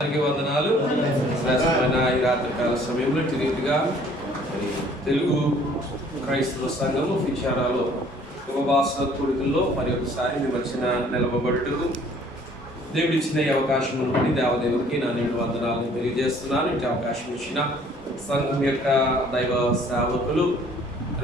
వందనాలు. శ్రేష్టమైన ఈ రాత్రికాల సమయంలో రీతిగా తెలుగు క్రైస్తవ సంఘము విచారాలు ఉపవాస కూడికల్లో మరి ఒకసారి మీ వచ్చిన నిలవబడుటకు దేవుడిచ్చిన ఈ అవకాశం బట్టి దేవదేవుడికి నా నిండు వందనాలను తెలియజేస్తున్నాను. ఇటు అవకాశం ఇచ్చిన సంఘం యొక్క దైవ సేవకులు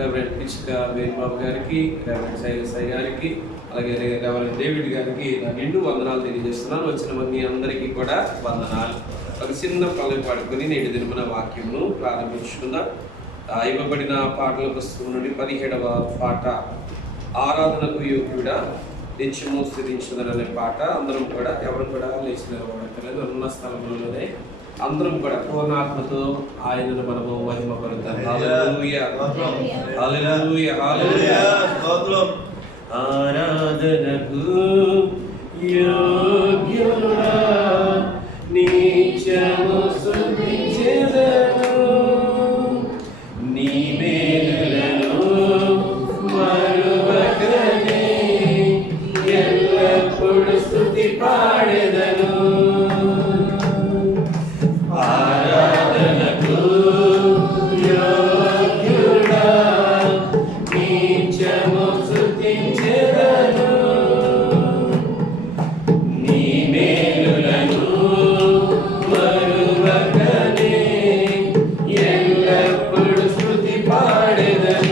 రెవరెండ్ పిచ్చిక వేణుబాబు గారికి, రెవరెండ్ శైలసాయి గారికి, అలాగే రెవరెండ్ డేవిడ్ గారికి నా నిండు వందనాలు తెలియజేస్తున్నాను. వచ్చిన మీ అందరికీ కూడా వందనాలు. ఒక చిన్న పల్లె పాడుకొని నేటి దినమున వాక్యమును ప్రారంభించుకుందాం. ఇవ్వబడిన పాటల పుస్తకం నుండి 17వ పాట, ఆరాధనకు యోగ్యుడా నిత్యము స్థితించదననే పాట. అందరం కూడా ఎవరు కూడా లేచి నిలబడక్కర్లేదు, ఉన్న స్థలంలోనే అందరం కూడా పూర్ణాత్మతో ఆయనను మనము మహిమపరుద్దాం. హల్లెలూయా హల్లెలూయా హల్లెలూయా. ఆరాధనకు యోగ్యుడా నిత్యము స్తుతించెదను, నీ మేలులను మరువకనే ఎల్లప్పుడూ స్తుతి పాడెదను. ఆరాధనకు యోగ్యుడా నిత్యము స్తుతించెదను, నీ మేలులను మరువకనే ఎల్లప్పుడూ స్తుతి పాడెదను.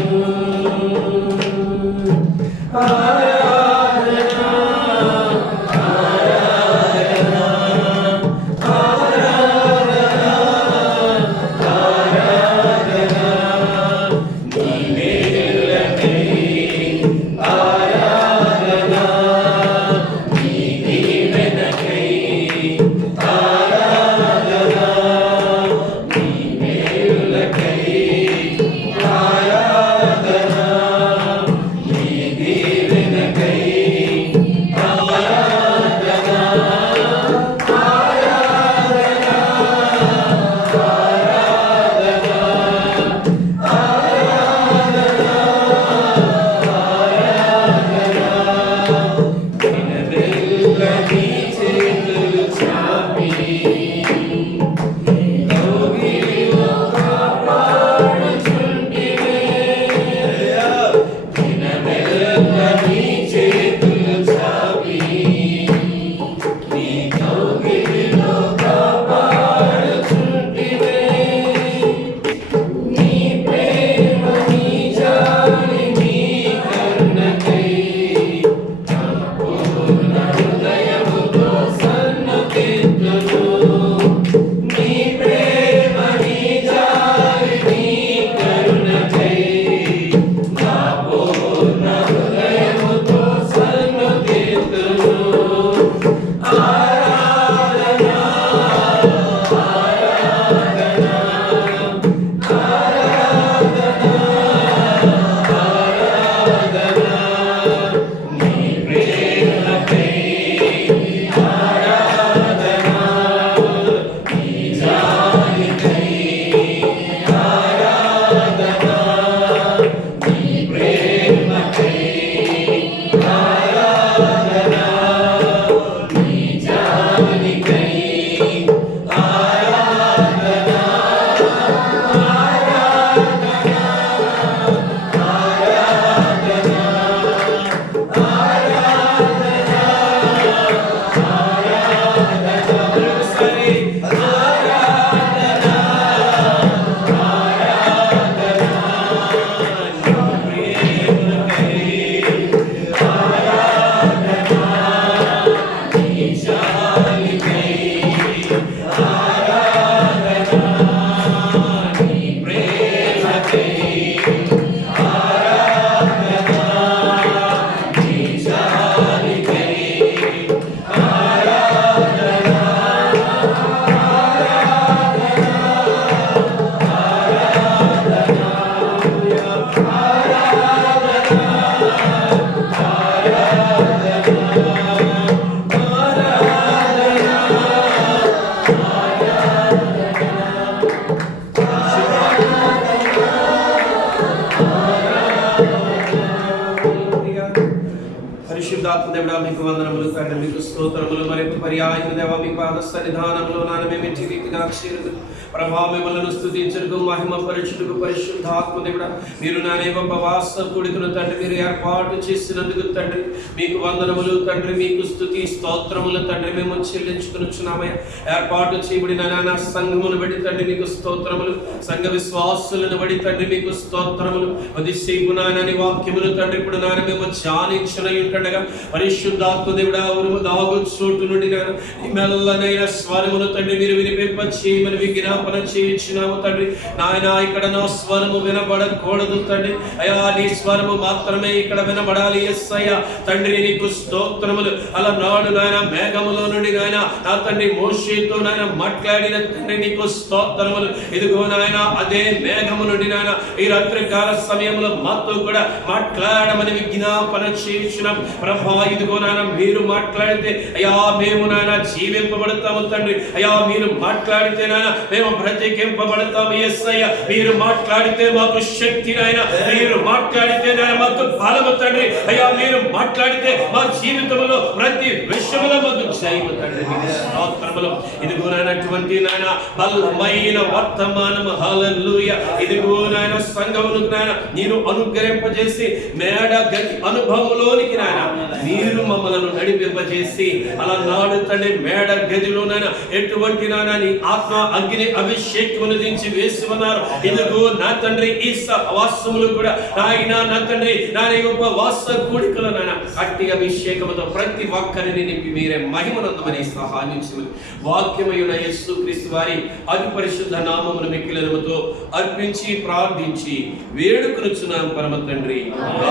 పరిశుద్ధాత్మ దేవుడా మీకు వందనములు తండ్రి, మీకు స్తోత్రములు. మరి పర్యాయం దేవ మీ పాద సన్నిధానంలో నాన్న మేము ఇంటి రీతిగా చేరుదు ప్రభా మిమ్మల్ని స్తుతించుటకు మహిమ పరచుటకు పరిశుద్ధాత్మ దేవుడా మీరు నానే ఉపవాస కూడికను తండ్రి మీరు ఏర్పాటు చేసినందుకు తండ్రి మీకు వందనములు తండ్రి, మీకు స్తుతి స్తోత్రములు తండ్రి మేము చెల్లించుకునిచున్నామయ్యా. ఏర్పాటు చేయబడిన నానా సంఘమును బట్టి తండ్రి మీకు స్తోత్రములు, సంఘ విశ్వాసులను బట్టి తండ్రి మీకు స్తోత్రములు. కొద్దిసేపు నాయనని వాక్యములు తండ్రి ఇప్పుడు నాన్న మేము ధ్యానించునై ఉంటుండగా పరిశుద్ధాత్మ దేవుడా ఉరుము దాగు చోటు నుండి నాన్న మెల్లనైన స్వరమును తండ్రి మీరు వినిపింప చేయమని విజ్ఞాపన చేయించినాము తండ్రి. నాయన ఇక్కడ నా స్వరము వినబడకూడదు తండ్రి, అయా నీ స్వరము మాత్రమే ఇక్కడ వినబడాలి. యేసయ్యా తండ్రి నీకు స్తోత్రములు. అలా నాడు నాయన మేఘములో నుండి నాయన నా తండ్రి మోషేతో నాయన మాట్లాడిన తండ్రి నీకు స్తోత్రములు. ఇదిగో నాయన అదే మేఘము నుండి నాయన ఈ రాత్రికాల సమయంలో మాతో కూడా మాట్లాడమని విజ్ఞాపన చేయించిన ప్రభా ఇదిగో నాయన మీరు మాట్లాడితే అయా మేము నాయన జీవింపబడతాము తండ్రి. అయా మీరు మాట్లాడితే నాయన మేము బ్రతికింపబడతాము. యేసయ్య మీరు మాట్లాడితే మాకు శక్తి నాయన, మీరు మాట్లాడితే నాయన మాకు బలము తండ్రి. అయ్యా మీరు మాట్లాడితే మా జీవితంలో ప్రతి విషయంలో మాకు జయము తండ్రి. స్తోత్రములు. ఇదిగో నాయనటువంటి నాయన బలమైన వర్తమానము హల్లెలూయా. ఇదిగో నాయన సంఘమును నాయన నేను అనుగ్రహింపజేసి మేడ గది అనుభవంలోనికి నాయన మీరు మమ్మల్ని నడిపింపజేసి అలా నాడు తండ్రి మేడ గదిలో నాయన ఎటువంటి నాయన నీ ఆత్మ అగ్ని అభిషేకమును దించి వేసి ఉన్నారు. ఇదిగో నా తండ్రి ఈ వాసములు కూడా ఆయన నా తండ్రి నా ఉపవాస కూడికలో నాయన అట్టి అభిషేకముతో ప్రతి ఒక్కరిని నింపి మీరే మహిమనందమని సహాయించమని వాక్యమయున యేసుక్రీస్తు వారి అతి పరిశుద్ధ నామమును మిక్కిలనముతో అర్పించి ప్రార్థించి వేడుకొనుచున్నాం పరమ తండ్రి.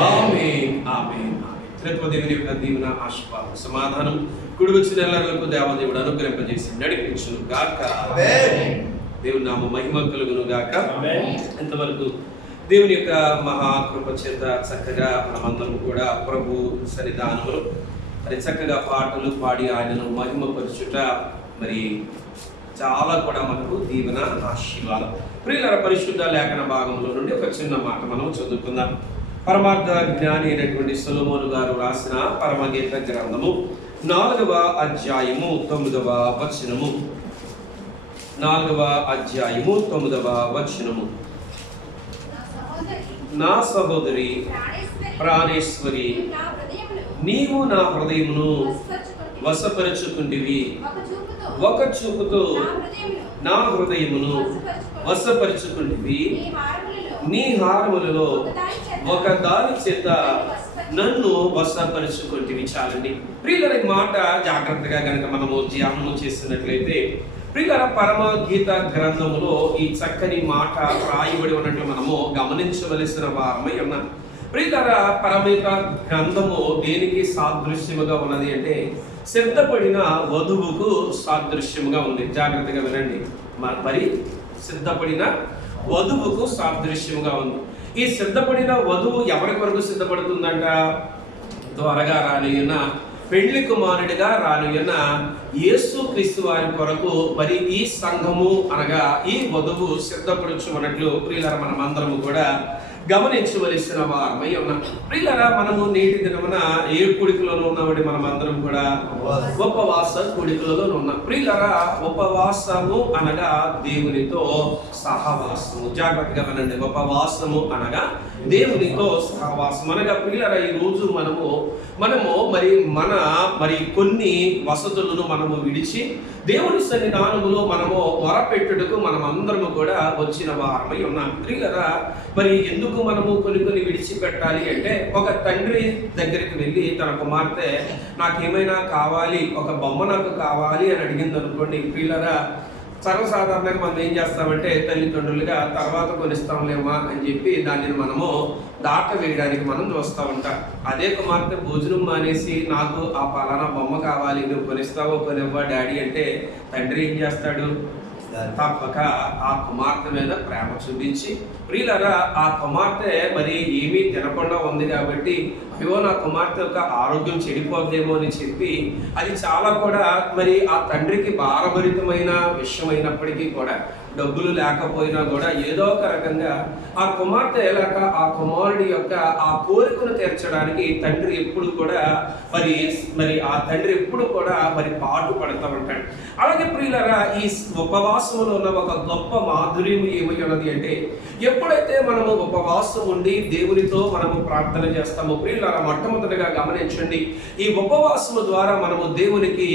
ఆమేన్ ఆమేన్. త్రిత్వదేవుని యొక్క దీవెన ఆశీర్వాదం సమాధానం కుడి వచ్చిన ఎల్లరికూ దేవదేవుడు అనుగ్రహింపజేసి నడిపించును గాక. దేవుని నామ మహిమ కలుగును గాక. ఇంతవరకు దేవుని యొక్క మహాకృప చేత చక్కగా మనమందరం కూడా ప్రభు సన్నిధానములో మరి చక్కగా పాటలు పాడి ఆయనను మహిమపరచుట మరి చాలా కూడా మనకు దీవెన ఆశీర్వాదం. ప్రియులార పరిశుద్ధ లేఖన భాగంలో నుండి ఒక చిన్న మాట మనం చదువుకుందాం. పరమార్థ జ్ఞాని అయినటువంటి సొలొమోను గారు రాసిన పరమగీత గ్రంథము 4వ అధ్యాయము 9వ వచనము. 4వ అధ్యాయము 9వ వచనము. నా సహోదరి ప్రాణేశ్వరి నీవు నా హృదయమును వశపరచుకుంటివి, ఒక చూపుతో నా హృదయమును వశపరచుకుంటివి, నీ హారములలో ఒక దాని చేత నన్ను వశపరచుకుంటివి. చాలండి ప్రియుల మాట జాగ్రత్తగా కనుక మనము ధ్యానము చేసినట్లయితే ప్రియుల పరమగీత గ్రంథములో ఈ చక్కని మాట రాయబడి ఉన్నట్లు మనము గమనించవలసిన వారమై ఉన్నాం. ప్రియుల పరమగీత గ్రంథము దేనికి సాదృశ్యముగా ఉన్నది అంటే సిద్ధపడిన వధువుకు సాదృశ్యముగా ఉంది. జాగ్రత్తగా వినండి. మరి సిద్ధపడిన వధువుకు సాదృశ్యముగా ఉంది. ఈ సిద్ధపడిన వధువు ఎవరి కొరకు సిద్ధపడుతుందంట? త్వరగా రానియున్న పెళ్లి కుమారుడిగా రానియున్న యేసుక్రీస్తు వారి కొరకు మరి ఈ సంఘము అనగా ఈ వధువు సిద్ధపడుచున్నట్లు ప్రియులారా మనమందరము కూడా గమనించవలసిన వారమై ఉన్నాం. ప్రియులారా మనము నేటి దినమున ఏ కూడికలోనూ ఉన్నామండి? మనం అందరం కూడా ఉపవాస కూడికలలో ఉన్నాం. ప్రియులారా ఉపవాసము అనగా దేవునితో సహవాసము. జాగ్రత్తగా వినండి. ఉపవాసము అనగా దేవునితో సహవాసం అనగా ప్రియులారా ఈ రోజు మనము మరి కొన్ని వసతులను మనము విడిచి దేవుని సన్నిధానములో మనము మొరపెట్టుటకు మనం అందరము కూడా వచ్చిన వారమై ఉన్నాం. ప్రియులారా మరి ఎందుకు మనము కొన్ని విడిచిపెట్టాలి అంటే ఒక తండ్రి దగ్గరికి వెళ్ళి తన కుమార్తె నాకేమైనా కావాలి, ఒక బొమ్మ నాకు కావాలి అని అడిగింది అనుకోండి. ప్రియులారా సర్వసాధారణంగా మనం ఏం చేస్తామంటే తల్లిదండ్రులుగా తర్వాత కొనిస్తాంలేమా అని చెప్పి దానిని మనము దాట వేయడానికి మనం చూస్తూ ఉంటాం. అదే కుమార్తె భోజనం మానేసి నాకు ఆ పలానా బొమ్మ కావాలి, నువ్వు కొనిస్తావో కొనివ్వా డాడీ అంటే తండ్రి ఏం చేస్తాడు? తప్పక ఆ కుమార్తె మీద ప్రేమ చూపించి, ప్రియులారా ఆ కుమార్తె మరి ఏమీ తినకుండా ఉంది కాబట్టి అయ్యో నా కుమార్తె యొక్క ఆరోగ్యం చెడిపోద్దేమో అని చెప్పి, అది చాలా కూడా మరి ఆ తండ్రికి భారభరితమైన విషయం అయినప్పటికీ కూడా, డబ్బులు లేకపోయినా కూడా ఏదో ఒక రకంగా ఆ కుమార్తె లేక ఆ కుమారుడి యొక్క ఆ కోరికను తీర్చడానికి తండ్రి ఎప్పుడు కూడా మరి ఆ తండ్రి ఎప్పుడు కూడా మరి పాటు పడుతూ ఉంటాడు. అలాగే ప్రియులారా ఈ ఉపవాసంలో ఉన్న ఒక గొప్ప మాధుర్యం ఏమై ఉన్నది అంటే, ఎప్పుడైతే మనము ఉపవాసం ఉండి దేవునితో మనము ప్రార్థన చేస్తామో ప్రియులారా, మొట్టమొదటిగా గమనించండి, ఈ ఉపవాసము ద్వారా మనము దేవునికి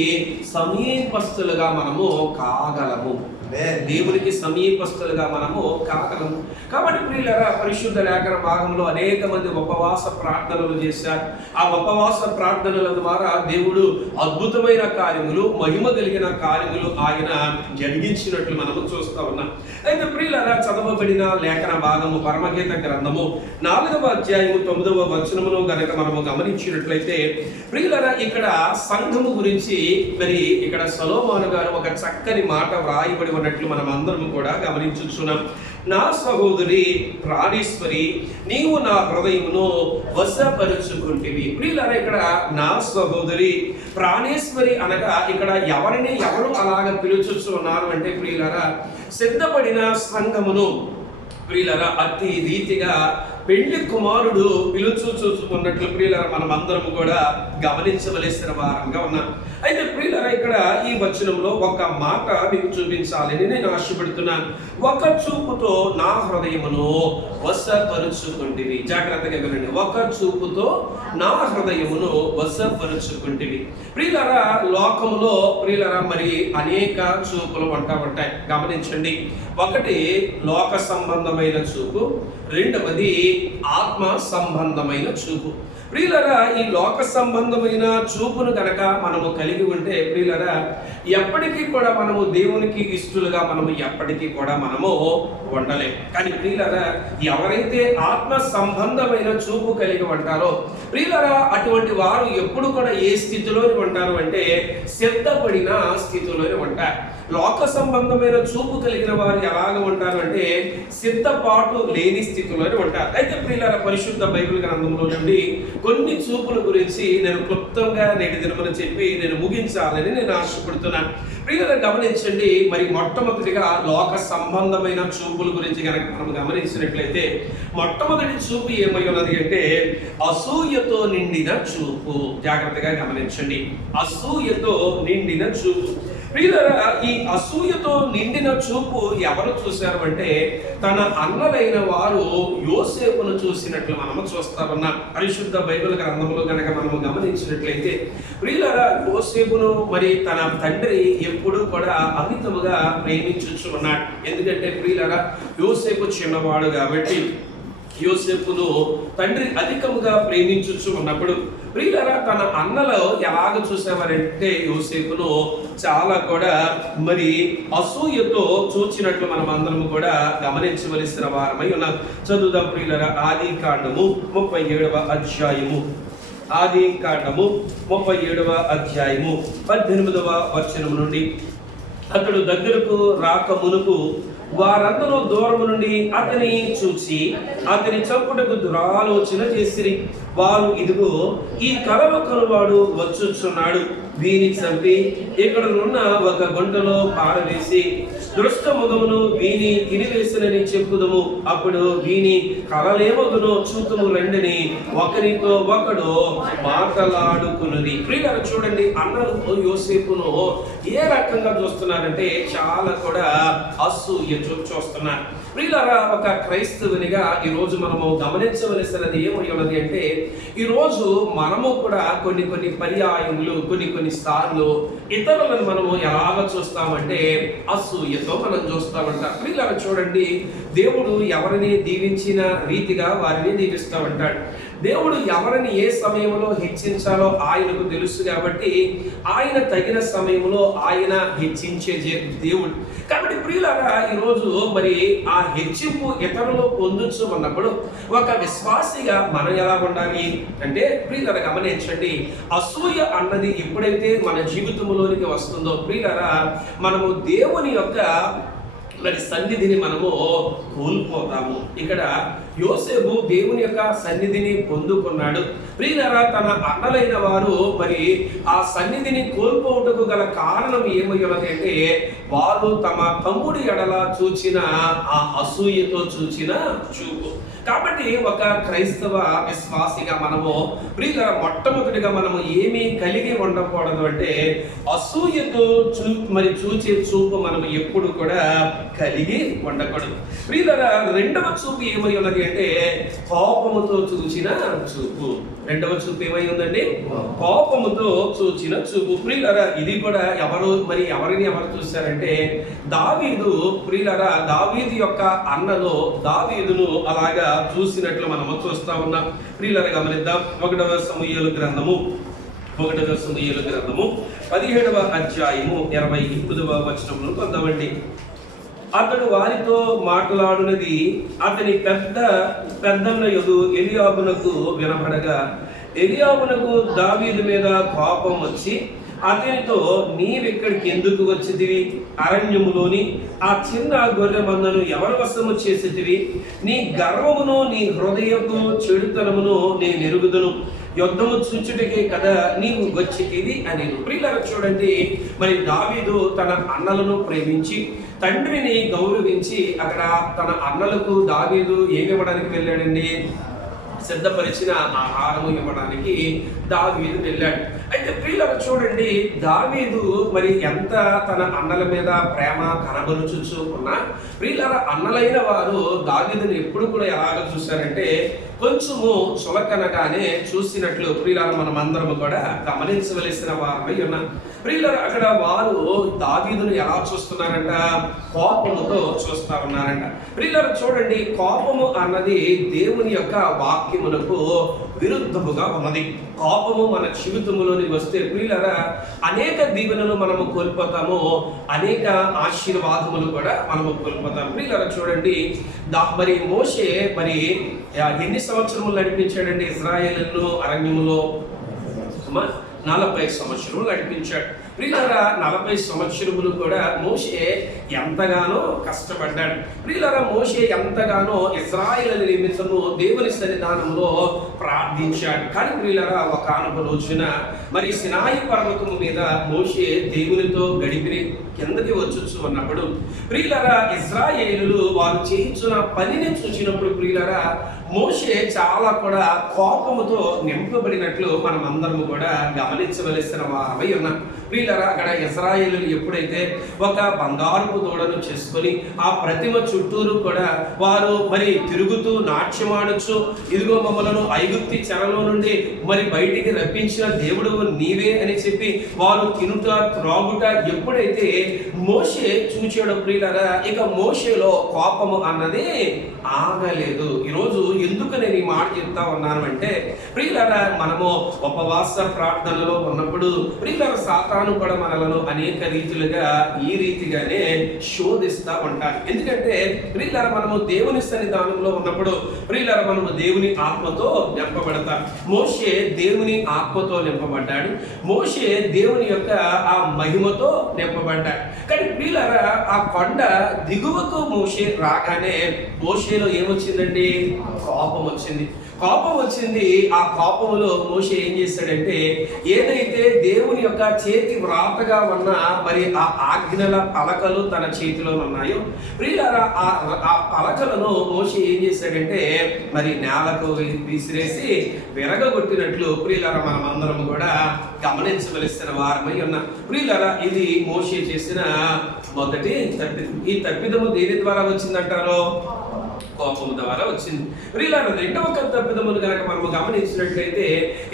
సమీపస్తులుగా మనము కాగలము. దేవునికి సమీపస్తులుగా మనము కాగలము. కాబట్టి ప్రియులారా, పరిశుద్ధ లేఖన భాగంలో అనేక మంది ఉపవాస ప్రార్థనలు చేశారు. ఆ ఉపవాస ప్రార్థనల ద్వారా దేవుడు అద్భుతమైన కార్యములు, మహిమ కలిగిన కార్యములు ఆయన జరిగించినట్లు మనము చూస్తా ఉన్నాం. అయితే ప్రియులారా, చదవబడిన లేఖన భాగము పరమగీత గ్రంథము 4వ అధ్యాయము 9వ వచనమును గనక మనము గమనించినట్లయితే ప్రియులారా, ఇక్కడ సంఘము గురించి మరి ఇక్కడ సొలొమోను గారు ఒక చక్కని మాట వ్రాయబడి ఉన్నట్లు మనం అందరం కూడా గమనించుచున్నాం. నా సహోదరి ప్రాణేశ్వరి, నీవు నా హృదయమును వశపరుచుకుంటివి. ప్రియులారా, ఇక్కడ నా సహోదరి ప్రాణేశ్వరి అనగా ఇక్కడ ఎవరు అలాగ పిలుచుచున్నారు అంటే ప్రియులారా, సిద్ధపడిన సంఘమును ప్రియులారా అతి రీతిగా పెళ్లి కుమారుడు పిలుచుచున్నట్లు ప్రియులారా మనం అందరం కూడా గమనించవలసిన వారంగా ఉన్నాం. అయితే ప్రియులారా, ఇక్కడ ఈ వచనంలో ఒక మాట మీకు చూపించాలని నేను ఆశపడుతున్నాను. ఒక చూపుతో నా హృదయమును వశపరుచుకుంటివి. జాగ్రత్తగా వినండి. ఒక చూపుతో నా హృదయమును వశపరుచుకుంటివి. ప్రియులారా, లోకములో ప్రియులారా మరి అనేక చూపులు ఉంటాయి. గమనించండి. ఒకటి లోక సంబంధమైన చూపు, రెండవది ఆత్మ సంబంధమైన చూపు. ప్రియులారా, ఈ లోక సంబంధమైన చూపును గనక మనము కలిగి ఉంటే ప్రియులారా, ఎప్పటికీ కూడా మనము దేవునికి ఇష్టలుగా మనము ఎప్పటికీ కూడా మనము ఉండలేం. కానీ ప్రియులారా, ఎవరైతే ఆత్మ సంబంధమైన చూపు కలిగి ఉంటారో ప్రియులారా, అటువంటి వారు ఎప్పుడు కూడా ఏ స్థితిలోని ఉంటారు అంటే సిద్ధపడిన స్థితిలోని ఉంటారు. లోక సంబంధమైన చూపు కలిగిన వారు ఎలాగ ఉంటారు అంటే సిద్ధపాటు లేని స్థితిలోనే ఉంటారు. అయితే ప్రియులారా, పరిశుద్ధ బైబిల్ గ్రంథంలో నుండి కొన్ని చూపుల గురించి నేను క్లుప్తంగా నేటి దినమున చెప్పి నేను ముగించాలని నేను ఆశపడుతున్నాను. ప్రియులారా, గమనించండి. మరి మొట్టమొదటిగా లోక సంబంధమైన చూపుల గురించి కనుక మనం గమనించినట్లయితే మొట్టమొదటి చూపు ఏమై ఉన్నది అంటే అసూయతో నిండిన చూపు. జాగ్రత్తగా గమనించండి. అసూయతో నిండిన చూపు. ప్రియులారా, ఈ అసూయతో నిండిన చూపు ఎవరు చూశారు అంటే తన అన్నలైన వారు యోసేపును చూసినట్లు మనము చూస్తా ఉన్నాం. పరిశుద్ధ బైబిల్ గ్రంథంలో కనుక మనము గమనించినట్లయితే ప్రియులారా, యోసేపును మరి తన తండ్రి ఎప్పుడు కూడా అమితముగా ప్రేమించుచు ఉన్నాడు. ఎందుకంటే ప్రియులారా, యోసేపు చిన్నవాడు కాబట్టి యోసేపును తండ్రి అధికముగా ప్రేమించుచు ఉన్నప్పుడు ప్రియులారా, తన అన్నలో ఎలాగ చూసేవారంటే యోసేపును చాలా కూడా మరి అసూయతో చూచినట్లు మనం అందరం కూడా గమనించవలసిన వారమై ఉన్నాం. చదువుదాం ప్రియులారా. ఆది కాండము 37వ అధ్యాయము. ఆది కాండము 37వ అధ్యాయము 18వ వచనము నుండి, అతడు దగ్గరకు రాక మునుపు వారందరూ దూరము నుండి అతని చూచి అతని చంపుటకు దురాలోచన చేసిరి. వారు, ఇదిగో ఈ కలవ కనువాడు వచ్చుచున్నాడు, వీని చంపి ఇక్కడ ఉన్న ఒక గుంటలో పారవేసి దృష్ట ముఖమును వీని తినివేసినని చెప్పుదము. అప్పుడు వీని కలలేమగునో చూతుము రండిని ఒకరితో ఒకడు మాటలాడుకున్నది. ప్రియులారా, చూడండి, అన్నలు యోసేపును ఏ రకంగా చూస్తున్నారంటే చాలా కూడా అసూయ చూస్తున్నారు. ప్రియులారా, ఒక క్రైస్తవునిగా ఈరోజు మనము గమనించవలసినది ఏమై ఉన్నది అంటే ఈరోజు మనము కూడా కొన్ని పర్యాయములు కొన్ని సార్లు ఇతరులను మనము ఎలాగ చూస్తామంటే అసూయతో మనం చూస్తామంట. ప్రియులారా, చూడండి, దేవుడు ఎవరిని దీవించిన రీతిగా వారిని దీవిస్తూ ఉంటాడు. దేవుడు ఎవరిని ఏ సమయంలో హెచ్చించాలో ఆయనకు తెలుసు కాబట్టి ఆయన తగిన సమయంలో ఆయన హెచ్చించే దేవుడు. కాబట్టి ప్రియులారా, ఈరోజు మరి ఆ హెచ్చింపు ఇతరులు పొందొచ్చు అన్నప్పుడు ఒక విశ్వాసిగా మనం ఎలా ఉండాలి అంటే, ప్రియులారా గమనించండి, అసూయ అన్నది ఎప్పుడైతే మన జీవితంలోనికి వస్తుందో ప్రియులారా, మనము దేవుని యొక్క మరి సన్నిధిని మనము కోల్పోతాము. ఇక్కడ యోసేపు దేవుని యొక్క సన్నిధిని పొందుకున్నాడు. ప్రియులారా, తన అన్నలైన వారు మరి ఆ సన్నిధిని కోల్పోవటకు గల కారణం ఏమై ఉన్నది అంటే, వారు తమ తమ్ముడి ఎడల చూచిన ఆ అసూయతో చూచిన చూపు. కాబట్టి ఒక క్రైస్తవ విశ్వాసిగా మనము ప్రియులారా, మొట్టమొదటిగా మనము ఏమీ కలిగి ఉండకూడదు అంటే, అసూయతో చూచే చూపు మనము ఎప్పుడు కూడా కలిగి ఉండకూడదు. ప్రియులారా, రెండవ చూపు ఏమై ఉన్నది అంటే, కోపముతో చూచిన చూపు. రెండవ చూపు ఏమై ఉందండి? కోపముతో చూచిన చూపు. ప్రియులారా, ఇది కూడా ఎవరిని చూశారంటే, దావీదు. ప్రియులారా, దావీదు యొక్క అన్నలో దావీదును అలాగా చూసినట్లు మనము చూస్తా ఉన్నాం. ప్రియులారా గమనిద్దాం. 1వ సమూయేలు గ్రంథము 17వ అధ్యాయము 28వ వచనంలో కొందామండి. అతడు వారితో మాట్లాడునది అతని పెద్దన్న యొద్దు ఎలియాబునకు వినబడగా, ఎలియాబునకు దావీదు మీద కోపం వచ్చి అతనితో, నీవెక్కడికి ఎందుకు వచ్చితివి? అరణ్యములోని ఆ చిన్న గొర్రె మందను ఎవరి వశము చేసితివి? నీ గర్వమును నీ హృదయపు చెడుతనమును నేను ఎరుగుదును. యుద్ధము చూచుటకే కదా నీవు వచ్చితివి అని. ప్రియులారా చూడండి, మరి దావీదు తన అన్నలను ప్రేమించి తండ్రిని గౌరవించి అక్కడ తన అన్నలకు దావీదు ఏమి ఇవ్వడానికి వెళ్ళాడండి? సిద్ధపరిచిన ఆహారము ఇవ్వడానికి దావీదు వెళ్ళాడు. అయితే ప్రియులారా చూడండి, దావీదు మరి ఎంత తన అన్నల మీద ప్రేమ కనబరుచుచు ఉన్నా, ప్రియులారా అన్నలైన వారు దావీదుని ఎప్పుడు కూడా ఎలాగ చూశారంటే, కొంచెము చులకనగానే చూసినట్లు ప్రియులారా మనం అందరము కూడా గమనించవలసిన వారమై ఉన్నాం. ప్రియులారా, అక్కడ వారు దావీదును ఎలా చూస్తున్నారంట? కోపముతో చూస్తా ఉన్నారంట. ప్రియులారా చూడండి, కోపము అన్నది దేవుని యొక్క వాక్యమునకు విరుద్ధముగా ఉన్నది. కోపము మన జీవితంలోని వస్తే ప్రియులారా అనేక దీవెనలు మనము కోల్పోతాము, అనేక ఆశీర్వాదములు కూడా మనము కోల్పోతాము. ప్రియులారా చూడండి, మరి మోషే మరి ఎన్ని సంవత్సరములు నడిపించాడండి ఇశ్రాయేలును అరణ్యములో? 40 సంవత్సరములు నడిపించాడు. ప్రియులారా 40 సంవత్సరములు కూడా మోషే ఎంతగానో కష్టపడ్డాడు. ప్రియులారా మోషే ఎంతగానో ఇశ్రాయేలు నిమిత్తము దేవుని సన్నిధానంలో ప్రార్థించాడు. కానీ ప్రియులారా ఒకానొక రోజున మరి సినాయి పర్వతము మీద మోషే దేవునితో గడిపి కిందకి వచ్చుచు ఉన్నప్పుడు ప్రియులారా ఇశ్రాయేలులు వారు చేయించిన పనిని చూసినప్పుడు ప్రియులారా మోషే చాలా కూడా కోపముతో నింపబడినట్లు మనం అందరము కూడా గమనించవలసిన వారమై ఉన్నాం. ప్రియులారా అక్కడ ఇశ్రాయేలులు ఎప్పుడైతే ఒక బంగారపు దూడను చేసుకొని ఆ ప్రతిమ చుట్టూరు కూడా వారు మరి తిరుగుతూ నాట్యమాడొచ్చు, ఇదిగో మమ్మలను ఐగుప్తి చెరలో నుండి మరి బయటికి రప్పించిన దేవుడు నీవే అని చెప్పి వారు తినుట త్రాగుట ఎప్పుడైతే మోషే చూచాడో ప్రియులారా ఇక మోషేలో కోపము అన్నది ఆగలేదు. ఈరోజు ఎందుకు నేను ఈ మాట చెప్తా ఉన్నాను అంటే ప్రియులారా మనము ఉపవాస ప్రార్థనలో ఉన్నప్పుడు ప్రియులారా సాతాను కూడా మనలను అనేక రీతిలుగా ఈ రీతిగానే శోధిస్తూ ఉంటారు. ఎందుకంటే ప్రియులారా మనము దేవుని సన్నిధానంలో ఉన్నప్పుడు ప్రియులారా మనము దేవుని ఆత్మతో నింపబడతాం. మోషే దేవుని ఆత్మతో నింపబడ్డాడు, మోషే దేవుని యొక్క ఆ మహిమతో నింపబడ్డాడు. కానీ ప్రియులారా ఆ కొండ దిగువకు మోషే రాగానే మోషేలో ఏమొచ్చిందండి? కోపం వచ్చింది. కోపం వచ్చింది. ఆ కోపములో మోషే ఏం చేశాడంటే ఏదైతే దేవుని యొక్క చేతి వ్రాతగా ఉన్న మరి ఆ ఆజ్ఞల పలకలు తన చేతిలో ఉన్నాయో ప్రియులారా ఆ పలకలను మోషే ఏం చేశాడంటే మరి నేలకు విసిరేసి విరగొట్టినట్లు ప్రియులారా మనం అందరం కూడా గమనించవలసిన వారమై ఉన్నాం. ప్రియులారా ఇది మోషే చేసిన మొదటి తప్పిదం. ఈ తప్పిదము దేని ద్వారా వచ్చిందంటారో కోపం ద్వారా వచ్చింది. ప్రియులారా, రెండవ తప్పిదమును కనుక మనము గమనించినట్లయితే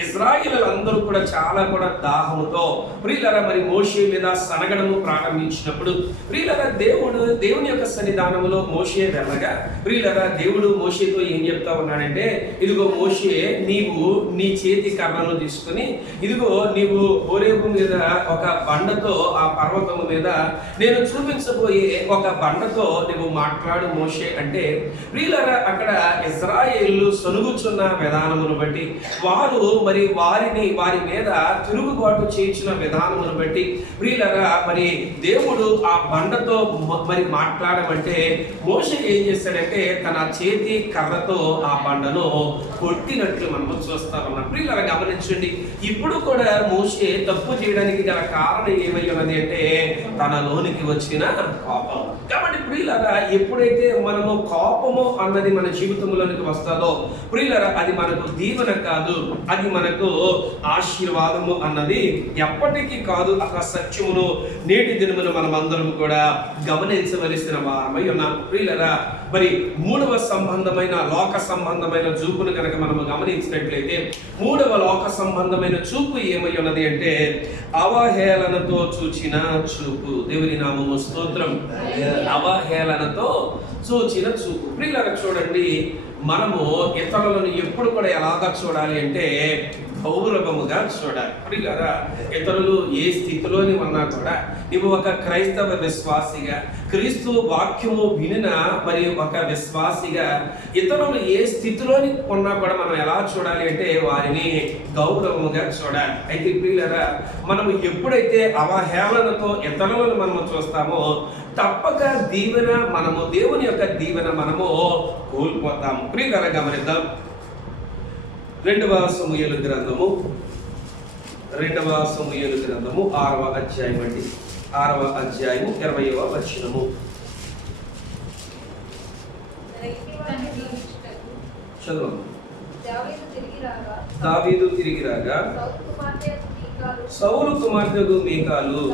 ఇశ్రాయేలీయులందరూ కూడా చాలా కూడా దాహముతో ప్రియులారా మరి మోషే మీద సనగడము ప్రారంభించినప్పుడు ప్రియులారా దేవుని యొక్క సన్నిధానములో మోషే వెళ్ళగా ప్రియులారా దేవుడు మోషేతో ఏం చెప్తా ఉన్నాడంటే, ఇదిగో మోషే, నీవు నీ చేతి కర్రను తీసుకుని ఇదిగో నీవు హోరేబు మీద ఒక బండతో ఆ పర్వతము మీద నేను చూపించబోయే ఒక బండతో నువ్వు మాట్లాడు మోషే అంటే, ప్రియులారా అక్కడ ఇశ్రాయేలు సనుగుచున్న విధానమును బట్టి వారు మరి వారి మీద తిరుగుబాటు చేయించిన విధానమును బట్టి ప్రియులారా మరి దేవుడు ఆ బండతో మరి మాట్లాడమంటే మోషే ఏం చేశాడంటే తన చేతి కర్రతో ఆ బండను కొట్టినట్లు మనము చూస్తా ఉన్నాం. ప్రియులారా గమనించండి, ఇప్పుడు కూడా మోషే తప్పు చేయడానికి గల కారణం ఏమై ఉన్నది అంటే తనలోనికి వచ్చిన కోపం. కాబట్టి ప్రియులారా ఎప్పుడైతే మనము కోపము అన్నది మన జీవితంలోనికి వస్తుందో ప్రియులారా అది మనకు దీవెన కాదు, అది మనకు ఆశీర్వాదము అన్నది ఎప్పటికీ కాదు. ఆ సత్యమును నేటి దినమున మనం అందరం కూడా గమనించవలసిన వారమై ఉన్నాం. ప్రియులారా మరి మూడవ సంబంధమైన లోక సంబంధమైన చూపును కనుక మనము గమనించినట్లయితే మూడవ లోక సంబంధమైన చూపు ఏమై ఉన్నది అంటే అవహేళనతో చూచిన చూపు. దేవుని నామము స్తోత్రం. అవహేళనతో చూచిన చూపు. ప్రియులారా చూడండి, మనము ఇతరులను ఎప్పుడు కూడా ఎలాగా చూడాలి అంటే గౌరవముగా చూడాలి. ప్రియులారా ఇతరులు ఏ స్థితిలోని ఉన్నా కూడా నువ్వు ఒక క్రైస్తవ విశ్వాసిగా క్రీస్తు వాక్యము వినిన మరి ఒక విశ్వాసిగా ఇతరులు ఏ స్థితిలోని ఉన్నా కూడా మనం ఎలా చూడాలి అంటే వారిని గౌరవముగా చూడాలి. అయితే ప్రియులారా మనము ఎప్పుడైతే అవహేళనతో ఇతరులను మనము చూస్తామో తప్పక దీవెన మనము దేవుని యొక్క దీవెన మనము కోల్పోతాము. ప్రియులారా గమనిద్దాం, 2వ సమూయేలు గ్రంథము 6వ అధ్యాయం అండి. 6వ అధ్యాయము 20వ వచనము. చదువు. దావీదు తిరిగి రాగా సౌలు కుమార్తెకు మీకాలు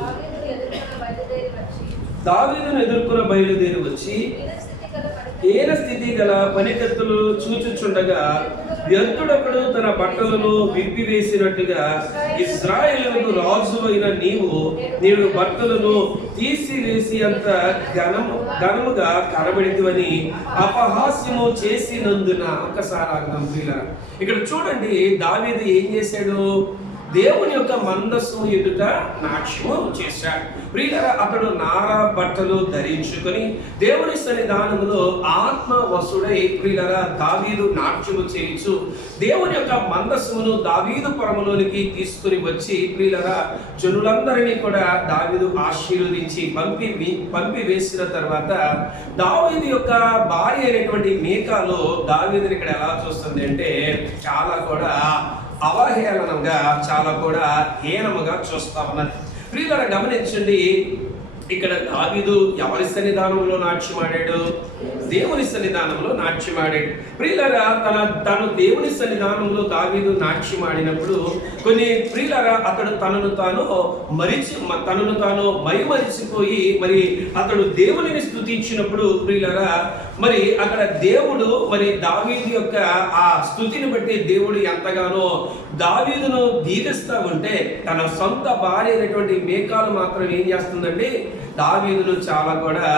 దావీదును ఎదుర్కొన బయలుదేరి వచ్చి హీన స్థితి గల పనికత్తులు చూచుచుండగా వ్యర్థుడొకడు తన బట్టలను విప్పివేసినట్టుగా ఇశ్రాయేలుకు రాజు అయిన నీవు బట్టలను తీసివేసి అంత ఘనముగా కనబడితివని అపహాస్యము చేసినందున. ఒక్కసారి అర్థం ప్రియులారా, ఇక్కడ చూడండి దావీదు ఏం చేశాడు? దేవుని యొక్క మందస్సు ఎదుట నాట్యము చేశాడు. ప్రియులారా అతడు నారా బట్టలు ధరించుకొని దేవుని సన్నిధానములో ఆత్మవశుడై ప్రియులారా దావీదు నాట్యము చేయించు దేవుని యొక్క మందస్సును దావీదు పురములోనికి తీసుకుని వచ్చి ప్రియులారా జనులందరినీ కూడా దావీదు ఆశీర్వదించి పంపి వేసిన తర్వాత దావీదు యొక్క భార్య అయినటువంటి మీకాలు దావీదుని ఇక్కడ ఎలా చూస్తుంది అంటే చాలా కూడా అవహేళనంగా, చాలా కూడా హీనముగా చూస్తా ఉన్నది. ప్రియులారా గమనించండి, ఇక్కడ దావీదు ఎవరి సన్నిధానంలో నాట్యమాడాడు? దేవుని సన్నిధానంలో నాట్యమాడాడు. ప్రియులారా తను దేవుని సన్నిధానంలో దావీదు నాట్యమాడినప్పుడు కొన్ని ప్రియులారా అతడు తనను తాను మైమరిచిపోయి మరి అతడు దేవునిని స్తుతించినప్పుడు ప్రియులారా మరి అక్కడ దేవుడు మరి దావీదు యొక్క ఆ స్తుతిని బట్టి దేవుడు ఎంతగానో దావీదును దీవిస్తా ఉంటే తన సొంత భార్య అయినటువంటి మీకాలు మాత్రం ఏం చేస్తుందండి? దావీదును చాలా కూడా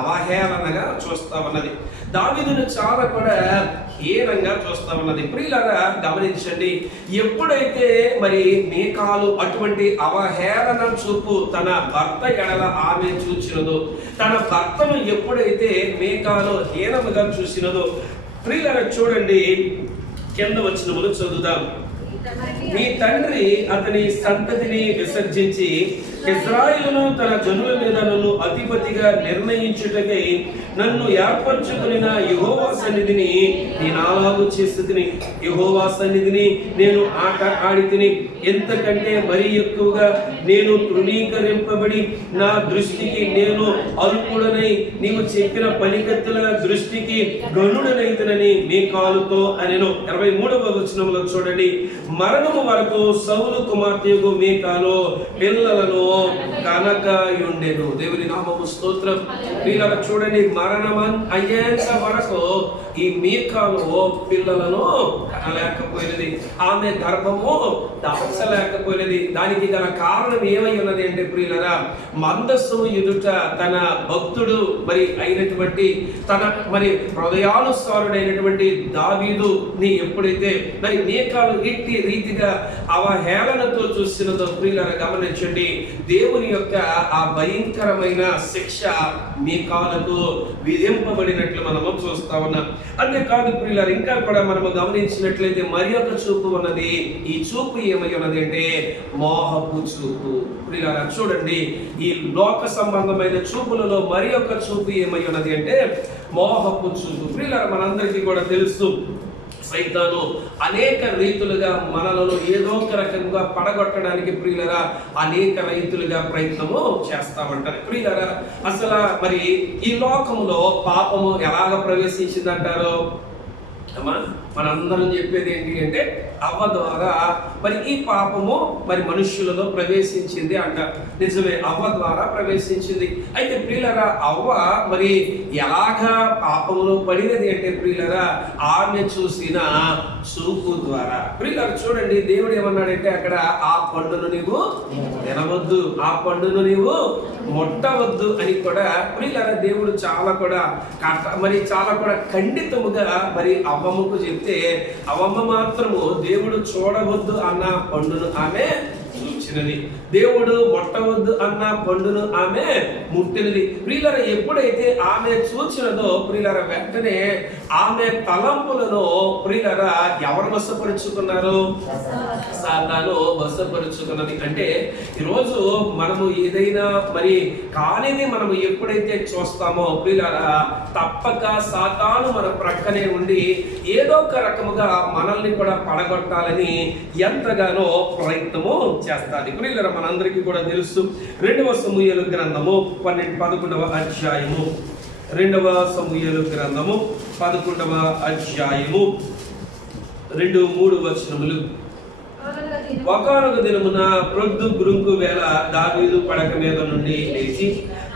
అవహేళనగా చూస్తా ఉన్నది. దావీదును చాలా కూడా హీనంగా చూస్తా ఉన్నది. ప్రియులారా గమనించండి, ఎప్పుడైతే మరి మీకాలు అటువంటి అవహేళన చూపు తన భర్త ఎడల ఆమె చూచినదో, తన భర్తను ఎప్పుడైతే మీకాలు హీనముగా చూసినదో ప్రియులారా చూడండి కింద వచనములు చదువుదాం. నీ తండ్రి అతని సంతతిని విసర్జించి ఇశ్రాయేలును తన జనుల మీద నన్ను అధిపతిగా నిర్ణయించుటకై నన్ను ఏర్పరచుకున్న యెహోవా సన్నిధిని నేను అలాగు చేస్తుని యెహోవా సన్నిధిని నేను ఆట ఆడితిని. ఎంతకంటే మరీ ఎక్కువగా నేను తృణీకరింపబడి నా దృష్టికి నేను అల్పుడనై నీవు చెప్పిన పనికత్తుల దృష్టికి గనుడనైతునని మీకాలుతో అనెను. 23వ వచనంలో చూడండి, మరణము వరకు సౌలు కుమార్తెకు మీకాలు పిల్లలను కనకయుండెను. దేవుని నామము నామమునకు స్తోత్రం. ప్రియులారా చూడండి, మరణం అయ్యేంత వరకు ఈ మీకాలు పిల్లలను కనలేకపోయినది, ఆమె గర్భము దాల్చలేకపోయినది. దానికి గల కారణం ఏమై ఉన్నది అంటే ప్రియులారా, మందస్సము ఎదుట తన భక్తుడు మరి అయినటువంటి తన మరి హృదయానుసారుడైనటువంటి దావీదుని ఎప్పుడైతే మరి మీకాలు ఇట్టి రీతిగా అవహేళనతో చూసినదో ప్రియులారా గమనించండి, దేవుని యొక్క ఆ భయంకరమైన శిక్ష మీకాలకు విధింపబడినట్లు మనము చూస్తా ఉన్నాం. అంతేకాదు ప్రియులారా, ఇంకా కూడా మనము గమనించినట్లయితే మరి ఒక చూపు ఉన్నది. ఈ చూపు ఏమై ఉన్నది అంటే మోహపు చూపు. ప్రియులారా చూడండి, ఈ లోక సంబంధమైన చూపులలో మరి ఒక చూపు ఏమై ఉన్నది అంటే మోహపు చూపు. ప్రియులారా మనందరికీ కూడా తెలుసు, సైతాను అనేక రీతులుగా మనలను ఏదో ఒక రకంగా పడగొట్టడానికి ప్రియులరా అనేక రీతులుగా ప్రయత్నము చేస్తామంటారు. ప్రియులరా అసలు మరి ఈ లోకంలో పాపము ఎలాగ ప్రవేశించిందంటారు? అమ్మా మనందరం చెప్పేది ఏంటి అంటే అవ్వ ద్వారా మరి ఈ పాపము మరి మనుష్యులలో ప్రవేశించింది అంటారు. నిజమే, అవ్వ ద్వారా ప్రవేశించింది. అయితే ప్రియులరా అవ్వ మరి ఎలాగా పాపములో పడినది అంటే ప్రియులరా ఆమె చూసిన చూపు ద్వారా. ప్రియులరా చూడండి, దేవుడు ఏమన్నాడంటే అక్కడ ఆ పండును నీవు తినవద్దు, ఆ పండును నీవు ముట్టవద్దు అని కూడా ప్రియులరా దేవుడు చాలా కూడా ఖండితముగా మరి అవ్వమ్మకు చెప్తే అవ్వమ్మ మాత్రము దేవుడు చూడవద్దు అన్న పండును ఆమె చూచినది, దేవుడు ముట్టవద్దు అన్న పండును ఆమె ముట్టినది. ప్రియులరా ఎప్పుడైతే ఆమె చూచినదో ప్రియులరా వెంటనే ఆమె తలంపులను ప్రియులరా ఎవరు వశపరుచుకున్నారు? సాతాను వశపరుచుకున్నది. అంటే ఈరోజు మనము ఏదైనా మరి కానిది మనము ఎప్పుడైతే చూస్తామో ప్రియులరా తప్పక సాతాను మన ప్రక్కనే ఉండి ఏదో ఒక రకముగా మనల్ని కూడా పడగొట్టాలని ఎంతగానో ప్రయత్నము చేస్తాది. ప్రియులరా మనందరికీ కూడా తెలుసు, 2వ సమూయేలు గ్రంథము 11వ అధ్యాయము, 2వ సమూయేలు గ్రంథము 11వ అధ్యాయము 2-3 వచనములు. ఒకానొక దినమున ప్రొద్దు గురుంకు వేళ దావీదు పడక మీద నుండి లేచి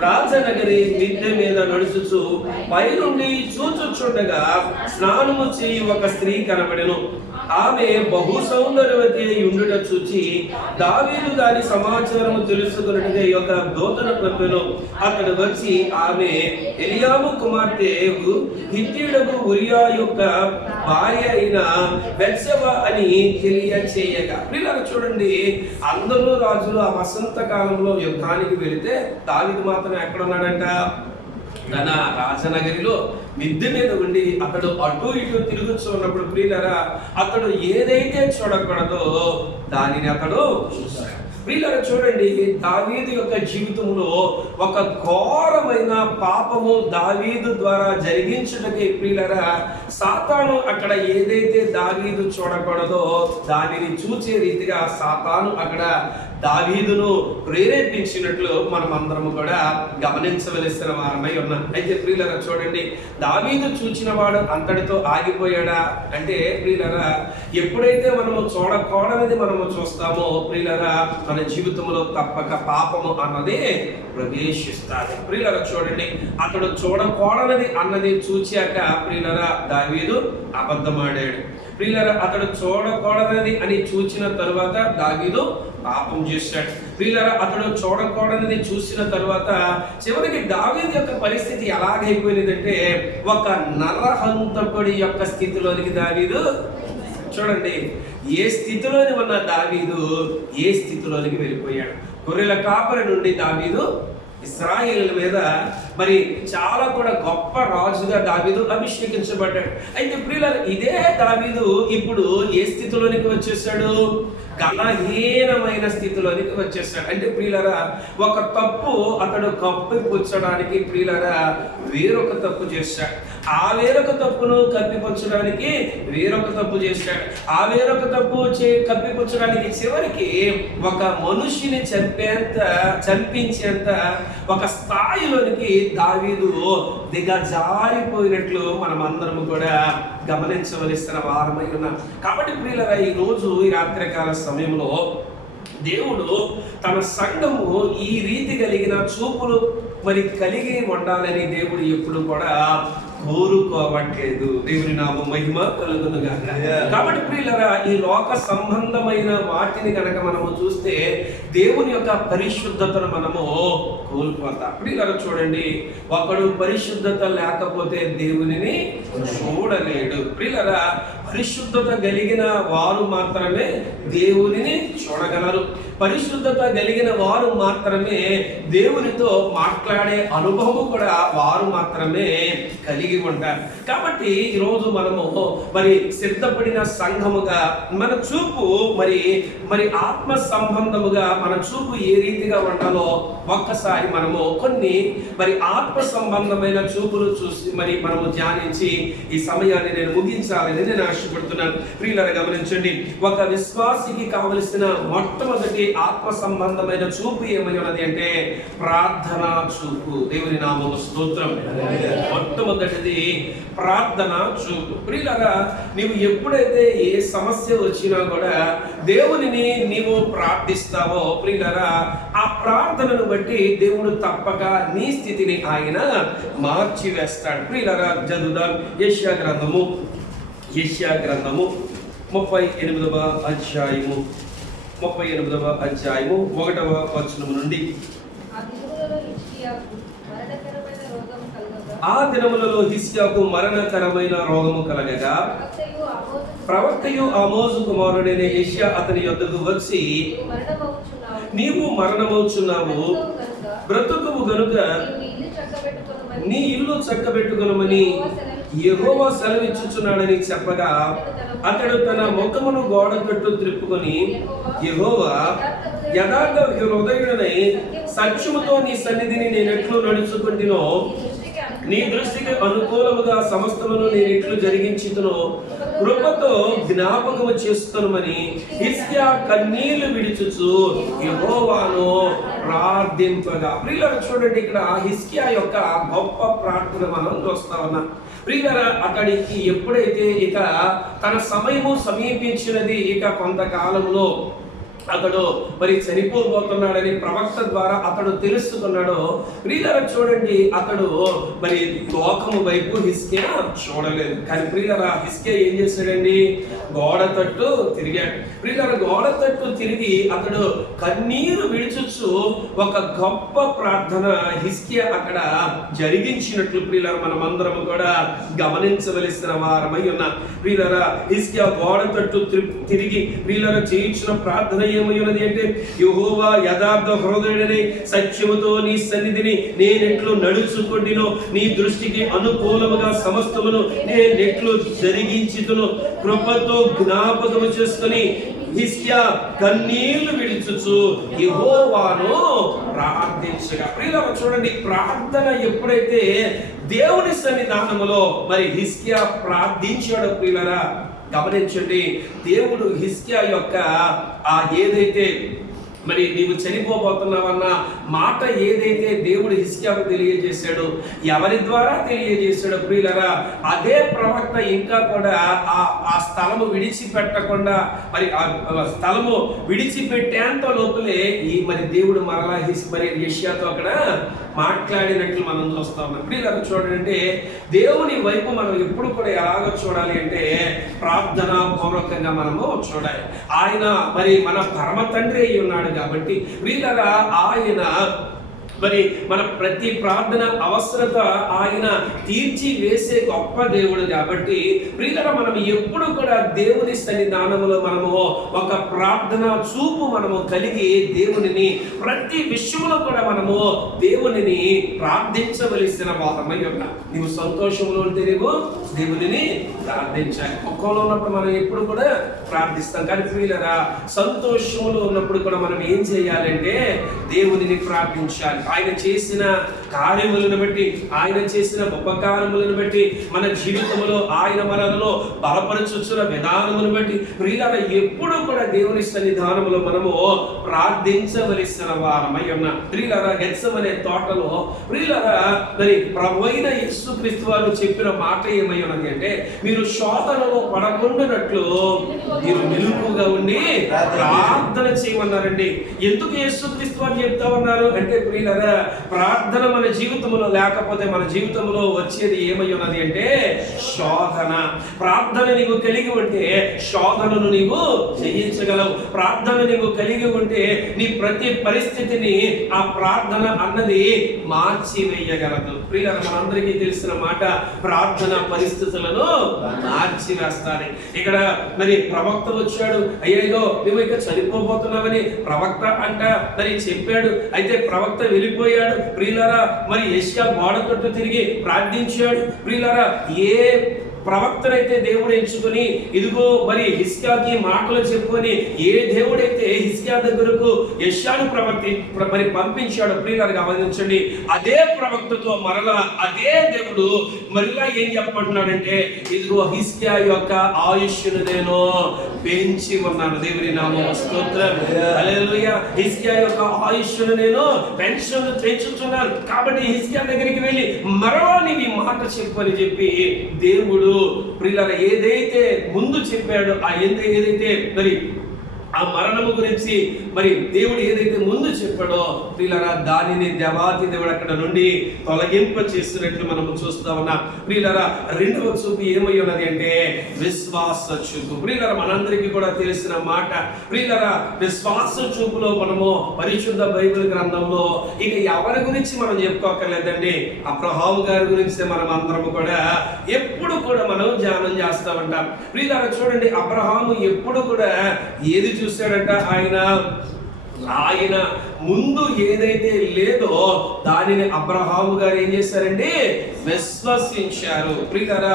రాజనగరి మిద్దె మీద నడుచుచు పైనుండి చూచుచుండగా స్నానము చేయి ఒక స్త్రీ కనబడెను. ఆమె బహు సౌందర్యవతి ఉండుట చూచి దావీదు దాని సమాచారము తెలుసుకున్నట్టుగా ఒక దూతను పంపెను. అతడు వచ్చి ఆమె ఎలియాబు కుమార్తె హిత్తీయుడకు ఉరియా యొక్క భార్య అయిన బెత్షెబా అని తెలియచేయగా. ప్రియులారా చూడండి, అందరూ రాజులు ఆ వసంత కాలంలో యుద్ధానికి వెళితే దావీదు మాత్రం ఎక్కడ ఉన్నాడంట? తన రాజనగరిలో మిద్దె మీద ఉండి అతడు అటు ఇటు తిరుగుతూ ఉన్నప్పుడు ప్రియులరా అతడు ఏదైతే చూడకూడదో దానిని అతడు చూశాడు. ప్రియులరా చూడండి, దావీదు యొక్క జీవితంలో ఒక ఘోరమైన పాపము దావీదు ద్వారా జరిగించుటకే ప్రియులరా సాతాను అక్కడ ఏదైతే దావీదు చూడకూడదో దానిని చూచే రీతిగా సాతాను అక్కడ దావీదును ప్రేరేపించినట్లు మనం అందరము కూడా గమనించవలసిన వారమై ఉన్నాం. అయితే ప్రియులరా చూడండి, దావీదు చూచిన వాడు అంతటితో ఆగిపోయాడా అంటే ప్రియులరా ఎప్పుడైతే మనము చూడకూడనిది మనము చూస్తామో ప్రియులరా మన జీవితంలో తప్పక పాపము అన్నది ప్రవేశిస్తాది. ప్రియులరా చూడండి, అతడు చూడకూడనిది అన్నది చూచాక ప్రియులరా దావీదు అబద్ధమాడాడు. ప్రియులరా అతడు చూడకూడనిది అని చూచిన తరువాత దావీదు పాపం చేశాడు. ప్రియులరా అతడు చూడకూడనిది చూసిన తరువాత చివరికి దావీదు యొక్క పరిస్థితి ఎలాగైపోయినదంటే ఒక నరహంతకుడి యొక్క స్థితిలోనికి దావీదు చూడండి, ఏ స్థితిలోని ఉన్న దావీదు ఏ స్థితిలోనికి వెళ్ళిపోయాడు. గొర్రెల కాపరి నుండి దావీదు ఇశ్రాయేలు మీద మరి చాలా కూడా గొప్ప రాజుగా దావీదు అభిషేకించబడ్డాడు. అయితే ప్రియులారా ఇదే దావీదు ఇప్పుడు ఏ స్థితిలోనికి వచ్చేసాడు? గణహీనమైన స్థితిలోనికి వచ్చేసాడు. అంటే ప్రియులారా ఒక తప్పు అతడు కప్పిపుచ్చడానికి ప్రియులారా వేరొక తప్పు చేశాడు. ఆ వేరొక తప్పును కప్పిపుచ్చడానికి వేరొక తప్పు చేశాడు. ఆ వేరొక తప్పు కప్పిపుచ్చడానికి చివరికి ఒక మనుషుని చంపించేంత ఒక స్థాయిలోనికి దావీదు దిగజారిపోయినట్లు మనం అందరం కూడా గమనించవలసిన వారమై ఉన్నాం. కాబట్టి ప్రియులారా ఈ రోజు ఈ రాత్రికాల సమయంలో దేవుడు తన సంఘము ఈ రీతి కలిగిన చూపులు మరి కలిగి ఉండాలని దేవుడు ఎప్పుడు కూడా కోరుకోవట్లేదు. దేవుని నామ మహిమ కలుగును గాక. కాబట్టి ప్రియులారా, ఈ లోక సంబంధమైన వాటిని కనుక మనము చూస్తే దేవుని యొక్క పరిశుద్ధతను మనము కోల్పోతాం. ప్రియులారా చూడండి, ఒకడు పరిశుద్ధత లేకపోతే దేవునిని చూడలేడు. ప్రియులారా, పరిశుద్ధత కలిగిన వారు మాత్రమే దేవునిని చూడగలరు. పరిశుద్ధత కలిగిన వారు మాత్రమే దేవునితో మాట్లాడే అనుభవం కూడా వారు మాత్రమే కలిగి ఉంటారు. కాబట్టి ఈరోజు మనము మరి సిద్ధపడిన సంఘముగా మన చూపు మరి ఆత్మ సంబంధముగా మన చూపు ఏ రీతిగా ఉండాలో ఒక్కసారి మనము కొన్ని మరి ఆత్మ సంబంధమైన చూపులు చూసి మరి మనము ధ్యానించి ఈ సమయాన్ని నేను ముగించాలని నేను ఆశపడుతున్నాను. ప్రియులారా గమనించండి, ఒక విశ్వాసికి కావలసిన మొట్టమొదటి ఆత్మ సంబంధమైన చూపు ఏమని ఉన్నది అంటే ప్రార్థనా చూపు. దేవుని నామము స్తోత్రం. మొట్టమొదటిది ప్రార్థన చూపు. ప్రియులారా, నీవు ఎప్పుడైతే ఏ సమస్య వచ్చినా కూడా దేవునిని నీవు ప్రార్థిస్తావో ప్రియులారా, ఆ ప్రార్థనను బట్టి దేవుడు తప్పక నీ స్థితిని ఆయన మార్చి వేస్తాడు. ప్రియులారా చదువుదాం యెషయా గ్రంథము 38వ అధ్యాయము 1వ వచనము నుండి. ఆ దినములలో హిజ్కియాకు మరణకరమైన రోగము కలగగా ప్రవక్తయు ఆమోజు కుమారుడైన యెషయా అతని యొద్దకు వచ్చి, నీవు మరణమవుచున్నావు, బ్రతుకువు గనుక నీ ఇల్లు చక్కబెట్టుకొనమని యెహోవా సెలవిచ్చుచున్నాడని చెప్పగా అతడు తన ముఖమును గోడ తట్టు త్రిప్పుకొని, యెహోవా యథార్థ హృదయుడనై సత్యముతో నీ సన్నిధిని నేనెట్లు నడుచుకుంటునో, నీ దృష్టికి అనుకూలముగా సమస్తమును నేను ఎట్లు జరిగించుతునో కృపతో జ్ఞాపకము చేస్తున్నమని హిజ్కియా కన్నీళ్లు విడిచుచు యెహోవాను ప్రార్థింపగా. ప్రియులారా చూడండి, ఇక్కడ హిజ్కియా యొక్క గొప్ప ప్రార్థన మనం చూస్తా ఉన్నాం. ప్రియులారా, అతడికి ఎప్పుడైతే ఇక తన సమయము సమీపించినది, ఇక కొంతకాలంలో అతడు మరి చనిపోబోతున్నాడని ప్రవక్త ద్వారా అతడు తెలుసుకున్నాడు. ప్రియులారా చూడండి, అతడు మరి లోకము వైపు హిజ్కియా చూడలేదు. కానీ ప్రియులారా, హిజ్కియా ఏం చేశాడండి? గోడ తట్టు తిరిగాడు. ప్రియులారా, గోడ తట్టు తిరిగి అతడు కన్నీరు విడిచుచు ఒక గొప్ప ప్రార్థన హిజ్కియా అక్కడ జరిగించినట్లు ప్రియులారా మనమందరం కూడా గమనించవలసిన వారమై ఉన్నాం. ప్రియులారా, హిజ్కియా గోడ తట్టు తిరిగి ప్రియులారా చేయించిన ప్రార్థన ఏమయ్యున్నది అంటే, యెహోవా యథార్థ హృదయుడనై సత్యముతో నీ సన్నిధిని నేనెట్లు నడుచుకొంటినో, నీ దృష్టికి అనుకూలముగా సమస్తమును నేనెట్లు జరిగించుతును కృపతో జ్ఞాపకము చేసుకొని హిజ్కియా కన్నీళ్లు విడిచుచు యెహోవాను ప్రార్థించగా. ప్రియులారా చూడండి, ప్రార్థన ఎప్పుడైతే దేవుని సన్నిధానములో మరి హిజ్కియా ప్రార్థించాడో ప్రియులారా గమనించండి, దేవుడు హిజ్కియా యొక్క ఏదైతే మరి నీవు చనిపోబోతున్నావన్న మాట ఏదైతే దేవుడు హిజ్కియాకు తెలియజేశాడో, ఎవరి ద్వారా తెలియజేశాడో ప్రియులారా, అదే ప్రవక్త ఇంకా కూడా ఆ స్థలము విడిచిపెట్టకుండా మరి ఆ స్థలము విడిచిపెట్టేంత లోపలే ఈ మరి దేవుడు మరలా మరి యెషయాతో అక్కడ మాట్లాడినట్లు మనం చూస్తా ఉన్నాం. ప్రియులారా చూడండి, దేవుని వైపు మనం ఎప్పుడు కూడా ఎలాగ చూడాలి అంటే ప్రార్థనా పూర్వకంగా మనము చూడాలి. ఆయన మరి మన పరమ తండ్రి అయి ఉన్నాడు కాబట్టి ప్రియులారా, ఆయన మరి మన ప్రతి ప్రార్థన అవసరత ఆయన తీర్చి వేసే గొప్ప దేవుడు కాబట్టి ప్రియులారా, మనం ఎప్పుడు కూడా దేవుని సన్నిధానములో మనము ఒక ప్రార్థన చూపు మనము కలిగి దేవునిని ప్రతి విషయంలో కూడా మనము దేవునిని ప్రార్థించవలసిన వారమై ఉన్నాం. నీవు సంతోషంలో ఉంటే నీవు దేవునిని ప్రార్థించాలి. దుఃఖంలో ఉన్నప్పుడు మనం ఎప్పుడు కూడా ప్రార్థిస్తాం. కానీ ప్రియులారా, సంతోషంలో ఉన్నప్పుడు కూడా మనం ఏం చేయాలంటే దేవునిని ప్రార్థించాలి. ఆయన చేసిన కార్యములను బట్టి, ఆయన చేసిన ఉపకారములను బట్టి, మన జీవితంలో ఆయన మనలో బలపరచుచున్న విధానమును బట్టి ప్రియులారా ఎప్పుడు కూడా దేవుని సన్నిధానములో మనము ప్రార్థించవలసిన వారమై ఉన్నాం. ప్రియులారా, గెత్సెమనే తోటలో ప్రియులారా మరి ప్రభువైన యేసుక్రీస్తు వారు చెప్పిన మాట ఏమై ఉన్నది అంటే, మీరు శోధనలో పడకుండానట్లు మీరు మెలకువగా ఉండి ప్రార్థన చేయమన్నారండి. ఎందుకు యేసుక్రీస్తు వారు చెప్తా ఉన్నారు అంటే ప్రియులారా, ప్రియులారా, ప్రార్థన మన జీవితంలో లేకపోతే మన జీవితంలో వచ్చేది ఏమై ఉన్నది అంటే శోధన. ప్రార్థన నీవు కలిగి ఉంటే శోధనను నీవు జయించగలవు. ప్రార్థన నీవు కలిగి ఉంటే నీ ప్రతి పరిస్థితిని ఆ ప్రార్థన అన్నది మార్చివేయగలదు. ప్రియులారా, మనందరికీ తెలిసిన మాట, ప్రార్థన పరిస్థితులను మార్చివేస్తాయి. ఇక్కడ మరి ప్రవక్త వచ్చాడు, అయ్యో నువ్వు ఇక చనిపోబోతున్నావని ప్రవక్త అంట మరి చెప్పాడు. అయితే ప్రవక్త వెళ్ళిపోయాడు. ప్రియులారా, మరి యెషయా గోడ తట్టు తిరిగి ప్రార్థించాడు. ప్రియులారా, ఏ ప్రవక్తనైతే దేవుడు ఎంచుకొని ఇదిగో మరి హిజ్కియాకి మాటలు చెప్పుకొని ఏ దేవుడైతే హిజ్కియా దగ్గరకు యెషయాను మరి పంపించాడు, ప్రియులారా గమనించండి, అదే ప్రవక్తతో మరలా అదే దేవుడు మరలా ఏం చెప్పమంటున్నాడంటే, ఇదిగో హిజ్కియా యొక్క ఆయుష్ను నేను పెంచి ఉన్నాను. దేవుని నామమున స్తోత్రం, హల్లెలూయా. హిజ్కియా యొక్క ఆయుష్ను నేను పెంచుతున్నాను. కాబట్టి హిజ్కియా దగ్గరికి వెళ్ళి మరలా నీవు ఈ మాట చెప్పు అని చెప్పి దేవుడు ప్రియులారా ఏదైతే ముందు చెప్పాడో ఏదైతే మరి ఆ మరణము గురించి మరి దేవుడు ఏదైతే ముందు చెప్పాడో ప్రియులారా దానిని దేవాతి దేవుడు అక్కడ నుండి తొలగింప చేస్తున్నట్లు మనము చూస్తా ఉన్నాం. ప్రియులారా, రెండవ చూపు ఏమై ఉన్నది అంటే విశ్వాస చూపు. ప్రియులారా, మనందరికీ కూడా తెలిసిన మాట. ప్రియులారా, విశ్వాస చూపులో మనము పరిశుద్ధ బైబిల్ గ్రంథంలో ఇక ఎవరి గురించి మనం చెప్పుకోకర్లేదండి, అబ్రహాము గారి గురించి మనం అందరం కూడా ఎప్పుడు కూడా మనం ధ్యానం చేస్తా ఉంటాం. ప్రియులారా, చూడండి, అబ్రహాము ఎప్పుడు కూడా ఏది చూశాడంట, ఆయన ముందు ఏదైతే లేదో దానిని అబ్రహాము గారు ఏం చేశారండి, విశ్వసించారు. ప్రియులారా,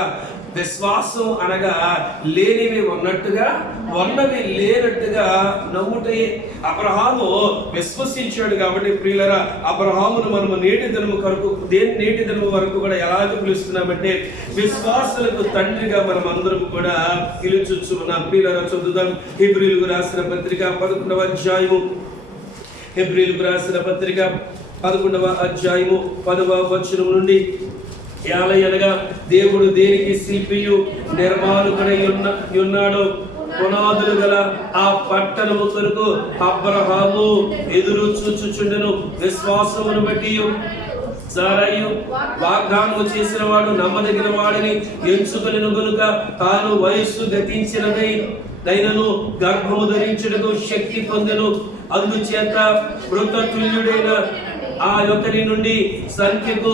విశ్వాసం అనగా లేనివి ఉన్నట్టుగా ఉన్నవి లేనట్టుగా నమ్ముటే. అబ్రహాము విశ్వసించాడు కాబట్టి ప్రియులారా, అబ్రహామును మనము నేటి దినము వరకు కూడా ఎలాగ పిలుస్తున్నామంటే విశ్వాసులకు తండ్రిగా మనం అందరం కూడా పిలుచుచున్నాం. ప్రియులారా, చదువుదాం హెబ్రీయులకు రాసిన పత్రిక 11వ అధ్యాయము. హెబ్రీయులకు రాసిన పత్రిక 11వ అధ్యాయము 10వ వచనం నుండి, ఏలయనగా దేవుడు దేనికి శిల్పియు నిర్మాణకుడై ఉన్నాడో పునాదులు గల ఆ పట్టణము కొరకు అబ్రహాము ఎదురు చూచుచుండెను. విశ్వాసమును బట్టి సారాయు వాగ్దానము చేసిన వాడు నమ్మదగిన వాడిని ఎంచుకొనెను గనుక తాను వయస్సు గతించినదైనను గర్భము ధరించుటకు శక్తి పొందెను. అందుచేత మృతతుల్యుడైన ఆ యొక్కని నుండి సంఖ్యకు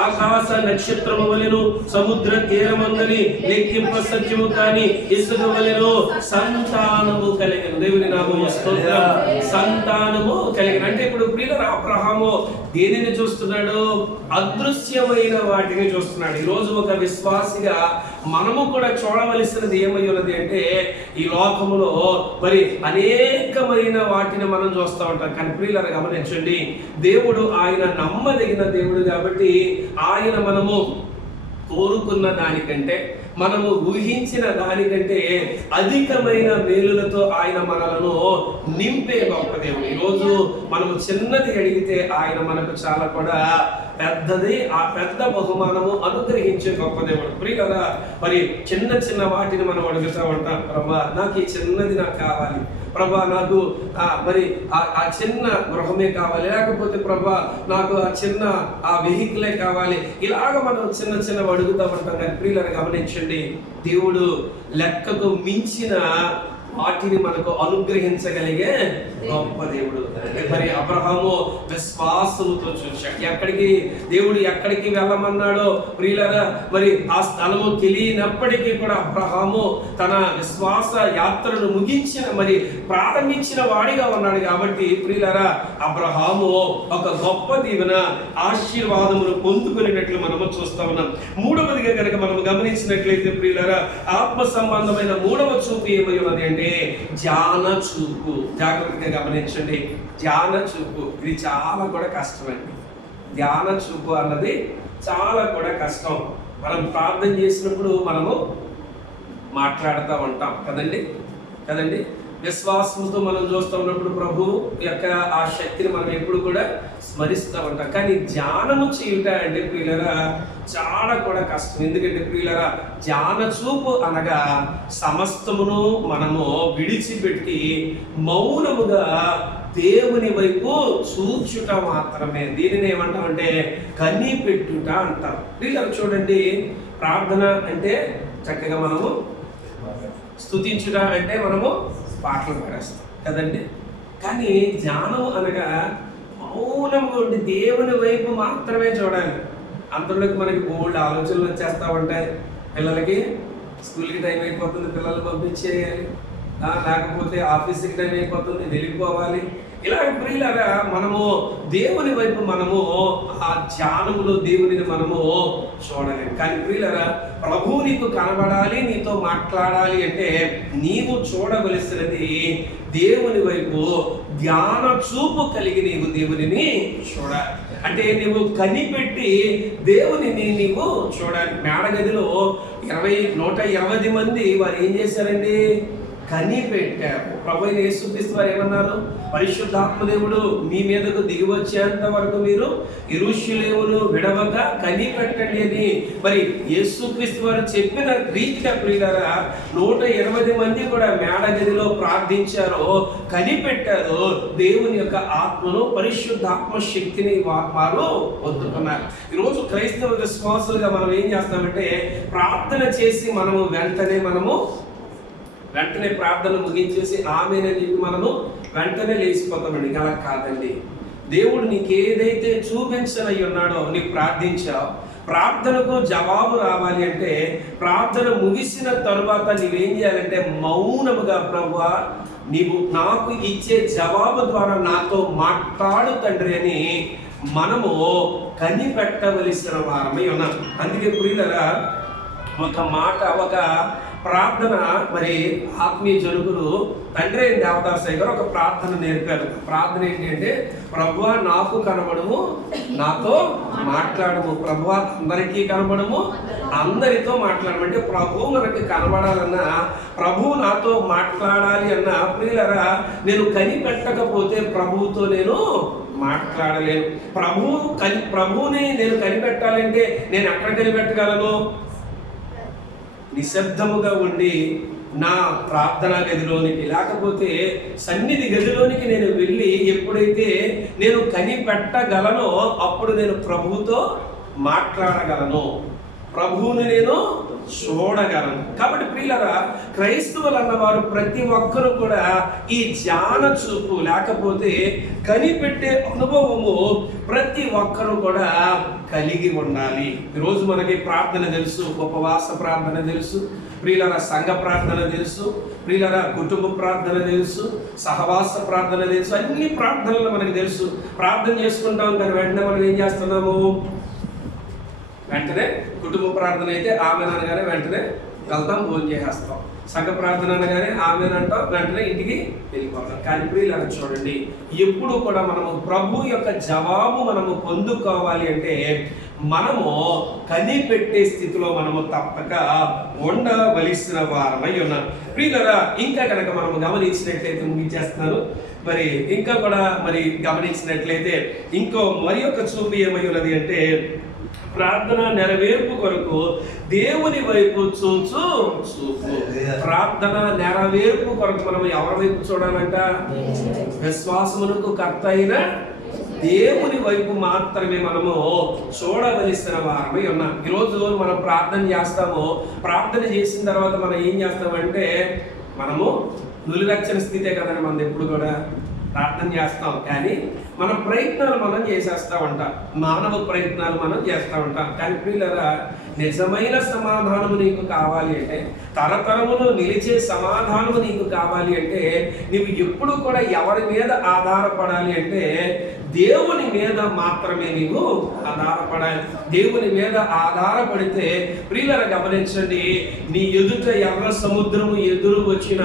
ఆకాశ నక్షత్రము వలెను సముద్ర తీరమందని లెక్కింప సత్యము కాని ఇసుక వలెను సంతానము కలిగిన. దేవుని నామమున స్తోత్రం. సంతానము కలిగిన అంటే ఇప్పుడు ప్రియులారా, అబ్రహాము దేనిని చూస్తున్నాడు, అదృశ్యమైన వాటిని చూస్తున్నాడు. ఈరోజు ఒక విశ్వాసిగా మనము కూడా చూడవలసినది ఏమై ఉన్నది అంటే, ఈ లోకములో మరి అనేకమైన వాటిని మనం చూస్తూ ఉంటాం. కానీ ప్రియులారా గమనించండి, దేవుడు ఆయన నమ్మదగిన దేవుడు కాబట్టి ఆయన మనము కోరుకున్న దానికంటే మనము ఊహించిన దానికంటే అధికమైన మేలులతో ఆయన మనలను నింపే గొప్ప దేవుడు. ఈరోజు మనము చిన్నది అడిగితే ఆయన మనకు చాలా కూడా పెద్దది, ఆ పెద్ద బహుమానము అనుగ్రహించే గొప్ప దేవుడు. ప్రియులారా, మరి చిన్న చిన్న వాటిని మనం అడుగుతూ ఉంటాం, ప్రభా నాకు ఈ చిన్నది నాకు కావాలి, ప్రభా నాకు మరి ఆ చిన్న గృహమే కావాలి, లేకపోతే ప్రభా నాకు ఆ చిన్న వెహికలే కావాలి. ఇలాగ మనం చిన్న చిన్నవి అడుగుతూ ఉంటాం. కానీ ప్రియులారా గమనించండి, దేవుడు లెక్కకు మించిన వాటిని మనకు అనుగ్రహించగలిగే గొప్ప దేవుడు. మరి అబ్రహాము విశ్వాసముతో చూశాడు. దేవుడు ఎక్కడికి వెళ్ళమన్నాడో ప్రియులారా, మరి ఆ స్థలము తెలియనప్పటికీ కూడా అబ్రహాము తన విశ్వాస యాత్రను మరి ప్రారంభించిన వాడిగా ఉన్నాడు. కాబట్టి ప్రియులారా, అబ్రహాము ఒక గొప్ప దీవెన ఆశీర్వాదమును పొందుకునేటట్లు మనము చూస్తా ఉన్నాం. మూడవదిగా కనుక మనం గమనించినట్లయితే ప్రియులారా, ఆత్మ సంబంధమైన మూడవ చూపు ఏమై ఉన్నది అంటే ధ్యాన చూపు. జాగ్రత్తగా గమనించండి, ధ్యాన చూపు ఇది చాలా కూడా కష్టమండి. ధ్యాన చూపు అన్నది చాలా కూడా కష్టం. మనం ప్రార్థన చేసినప్పుడు మనము మాట్లాడుతూ ఉంటాం కదండి. విశ్వాసంతో మనం చూస్తూ ఉన్నప్పుడు ప్రభు యొక్క ఆ శక్తిని మనం ఎప్పుడు కూడా స్మరిస్తూ ఉంటాం. కానీ ధ్యానము చేయుట అంటే ప్రియులారా చాలా కూడా కష్టం. ఎందుకంటే ప్రియులారా, ధ్యాన చూపు అనగా సమస్తమును మనము విడిచిపెట్టి మౌనముగా దేవుని వైపు చూచుట మాత్రమే. దీనిని ఏమంటామంటే కనిపెట్టుట అంటారు. వీళ్ళకి చూడండి, ప్రార్థన అంటే చక్కగా మనము స్తుతించుట అంటే మనము పాటలు పాడేస్తాం కదండి. కానీ ధ్యానం అనగా మౌనంగా ఉండి దేవుని వైపు మాత్రమే చూడాలి. అంతలోకి మనకి బోల్డ్ ఆలోచనలు వచ్చేస్తూ ఉంటాయి. పిల్లలకి స్కూల్కి టైం అయిపోతుంది, పిల్లలు పంపించేయాలి, లేకపోతే ఆఫీస్కి టైం అయిపోతుంది, వెళ్ళిపోవాలి. ఇలా ప్రియులారా మనము దేవుని వైపు మనము ఆ ధ్యానములో దేవునిని మనము చూడలేము. కానీ ప్రియులారా ప్రభువు నీకు కనబడాలి, నీతో మాట్లాడాలి అంటే నీవు చూడవలసినది దేవుని వైపు ధ్యాన చూపు కలిగి నీవు దేవునిని చూడాలి. అంటే నువ్వు కనిపెట్టి దేవునిని నీవు చూడాలి. మేడగదిలో 120 మంది వారు ఏం చేశారండి? కనిపెట్టారు. ప్రభువైన యేసుక్రీస్తు వారు ఏమన్నారు? పరిశుద్ధాత్మదేవుడు మీ మీదకు దిగి వచ్చేంత వరకు మీరు యెరూషలేమును విడవక కనిపెట్టండి అని మరి యేసుక్రీస్తు వారు చెప్పిన రీతిగా ప్రియులారా 120 మంది కూడా మేడగదిలో ప్రార్థించారు, కనిపెట్టారు. దేవుని యొక్క ఆత్మను, పరిశుద్ధాత్మ శక్తిని వారు పొందుకున్నారు. ఈరోజు క్రైస్తవ విశ్వాసులుగా మనం ఏం చేస్తామంటే ప్రార్థన చేసి మనము వెంటనే ప్రార్థన ముగించేసి ఆమేనని చెప్పి మనము వెంటనే లేచిపోతామండి. అలా కాదండి. దేవుడు నీకు ఏదైతే చూపించనై ఉన్నాడో నీకు ప్రార్థించావు, ప్రార్థనకు జవాబు రావాలి అంటే ప్రార్థన ముగిసిన తరువాత నీవేం చేయాలంటే మౌనముగా ప్రభువా నీవు నాకు ఇచ్చే జవాబు ద్వారా నాతో మాట్లాడు తండ్రి అని మనము కనిపెట్టవలసిన వారమై ఉన్నాం. అందుకే ప్రియులారా ఒక ప్రార్థన మరి ఆత్మీయ జనుగులు తండ్రి అయిన దేవదాసయ్య గారు ఒక ప్రార్థన నేర్పారు. ప్రార్థన ఏంటి అంటే ప్రభువా నాకు కనబడము, నాతో మాట్లాడము. ప్రభువా అందరికీ కనబడము, అందరితో మాట్లాడమంటే ప్రభువు మనకి కనబడాలన్నా, ప్రభువు నాతో మాట్లాడాలి అన్న ప్రియులారా నేను కనిపెట్టకపోతే ప్రభువుతో నేను మాట్లాడలేను. ప్రభువుని నేను కనిపెట్టాలంటే నేను ఎక్కడ కనిపెట్టగలను? నిశ్శబ్దముగా ఉండి నా ప్రార్థనా గదిలోనికి, లేకపోతే సన్నిధి గదిలోనికి నేను వెళ్ళి ఎప్పుడైతే నేను కనిపెట్టగలనో అప్పుడు నేను ప్రభువుతో మాట్లాడగలను, ప్రభువుని నేను చూడగలను. కాబట్టి ప్రియులారా క్రైస్తవులు అన్నవారు ప్రతి ఒక్కరు కూడా ఈ ధ్యాన చూపు లేకపోతే కనిపెట్టే అనుభవము ప్రతి ఒక్కరు కూడా కలిగి ఉండాలి. ఈరోజు మనకి ప్రార్థన తెలుసు, ఉపవాస ప్రార్థన తెలుసు, ప్రియులారా సంఘ ప్రార్థన తెలుసు, ప్రియులారా కుటుంబ ప్రార్థన తెలుసు, సహవాస ప్రార్థన తెలుసు, అన్ని ప్రార్థనలు మనకు తెలుసు. ప్రార్థన చేసుకుంటాం కానీ వెంటనే మనం ఏం చేస్తున్నాము? వెంటనే కుటుంబ ప్రార్థన అయితే ఆమెను అనగానే వెంటనే వెళ్తాం, భోజనం చేసేస్తాం. సంఘ ప్రార్థన అనగానే ఆమెను అంటాం, వెంటనే ఇంటికి వెళ్ళిపోతాం. కానీ ప్రియులారా చూడండి, ఎప్పుడు కూడా మనము ప్రభు యొక్క జవాబు మనము పొందుకోవాలి అంటే మనము కనిపెట్టే స్థితిలో మనము తప్పక ఉండవలసిన వారమై ఉన్నాం. ప్రియులారా ఇంకా కనుక మనము గమనించినట్లయితే ముగించేస్తున్నాను. మరి ఇంకా కూడా గమనించినట్లయితే మరి యొక్క చూపు ఏమై ఉన్నది అంటే ప్రార్థన నెరవేర్పు కొరకు దేవుని వైపు చూపు. ప్రార్థన నెరవేర్పు కొరకు మనం ఎవరి వైపు చూడాలంట? విశ్వాసమునకు కర్త అయిన దేవుని వైపు మాత్రమే మనము చూడవలసిన వారమై ఉన్నాం. ఈరోజు మనం ప్రార్థన చేస్తాము, ప్రార్థన చేసిన తర్వాత మనం ఏం చేస్తామంటే మనము నులివెచ్చని స్థితే కదండి మనది. ఎప్పుడు కూడా ప్రార్థన చేస్తాం కానీ మన ప్రయత్నాలు మనం చేసేస్తూ ఉంటాం, మానవ ప్రయత్నాలు మనం చేస్తూ ఉంటాం. కానీ ప్రియులారా నిజమైన సమాధానము నీకు కావాలి అంటే, తరతరములు నిలిచే సమాధానము నీకు కావాలి అంటే నీవు ఎప్పుడు కూడా ఎవరి మీద ఆధారపడాలి అంటే దేవుని మీద మాత్రమే నీవు ఆధారపడాలి. దేవుని మీద ఆధారపడితే ప్రియులారా గమనించండి, నీ ఎదుట ఎర్ర సముద్రము ఎదురు వచ్చిన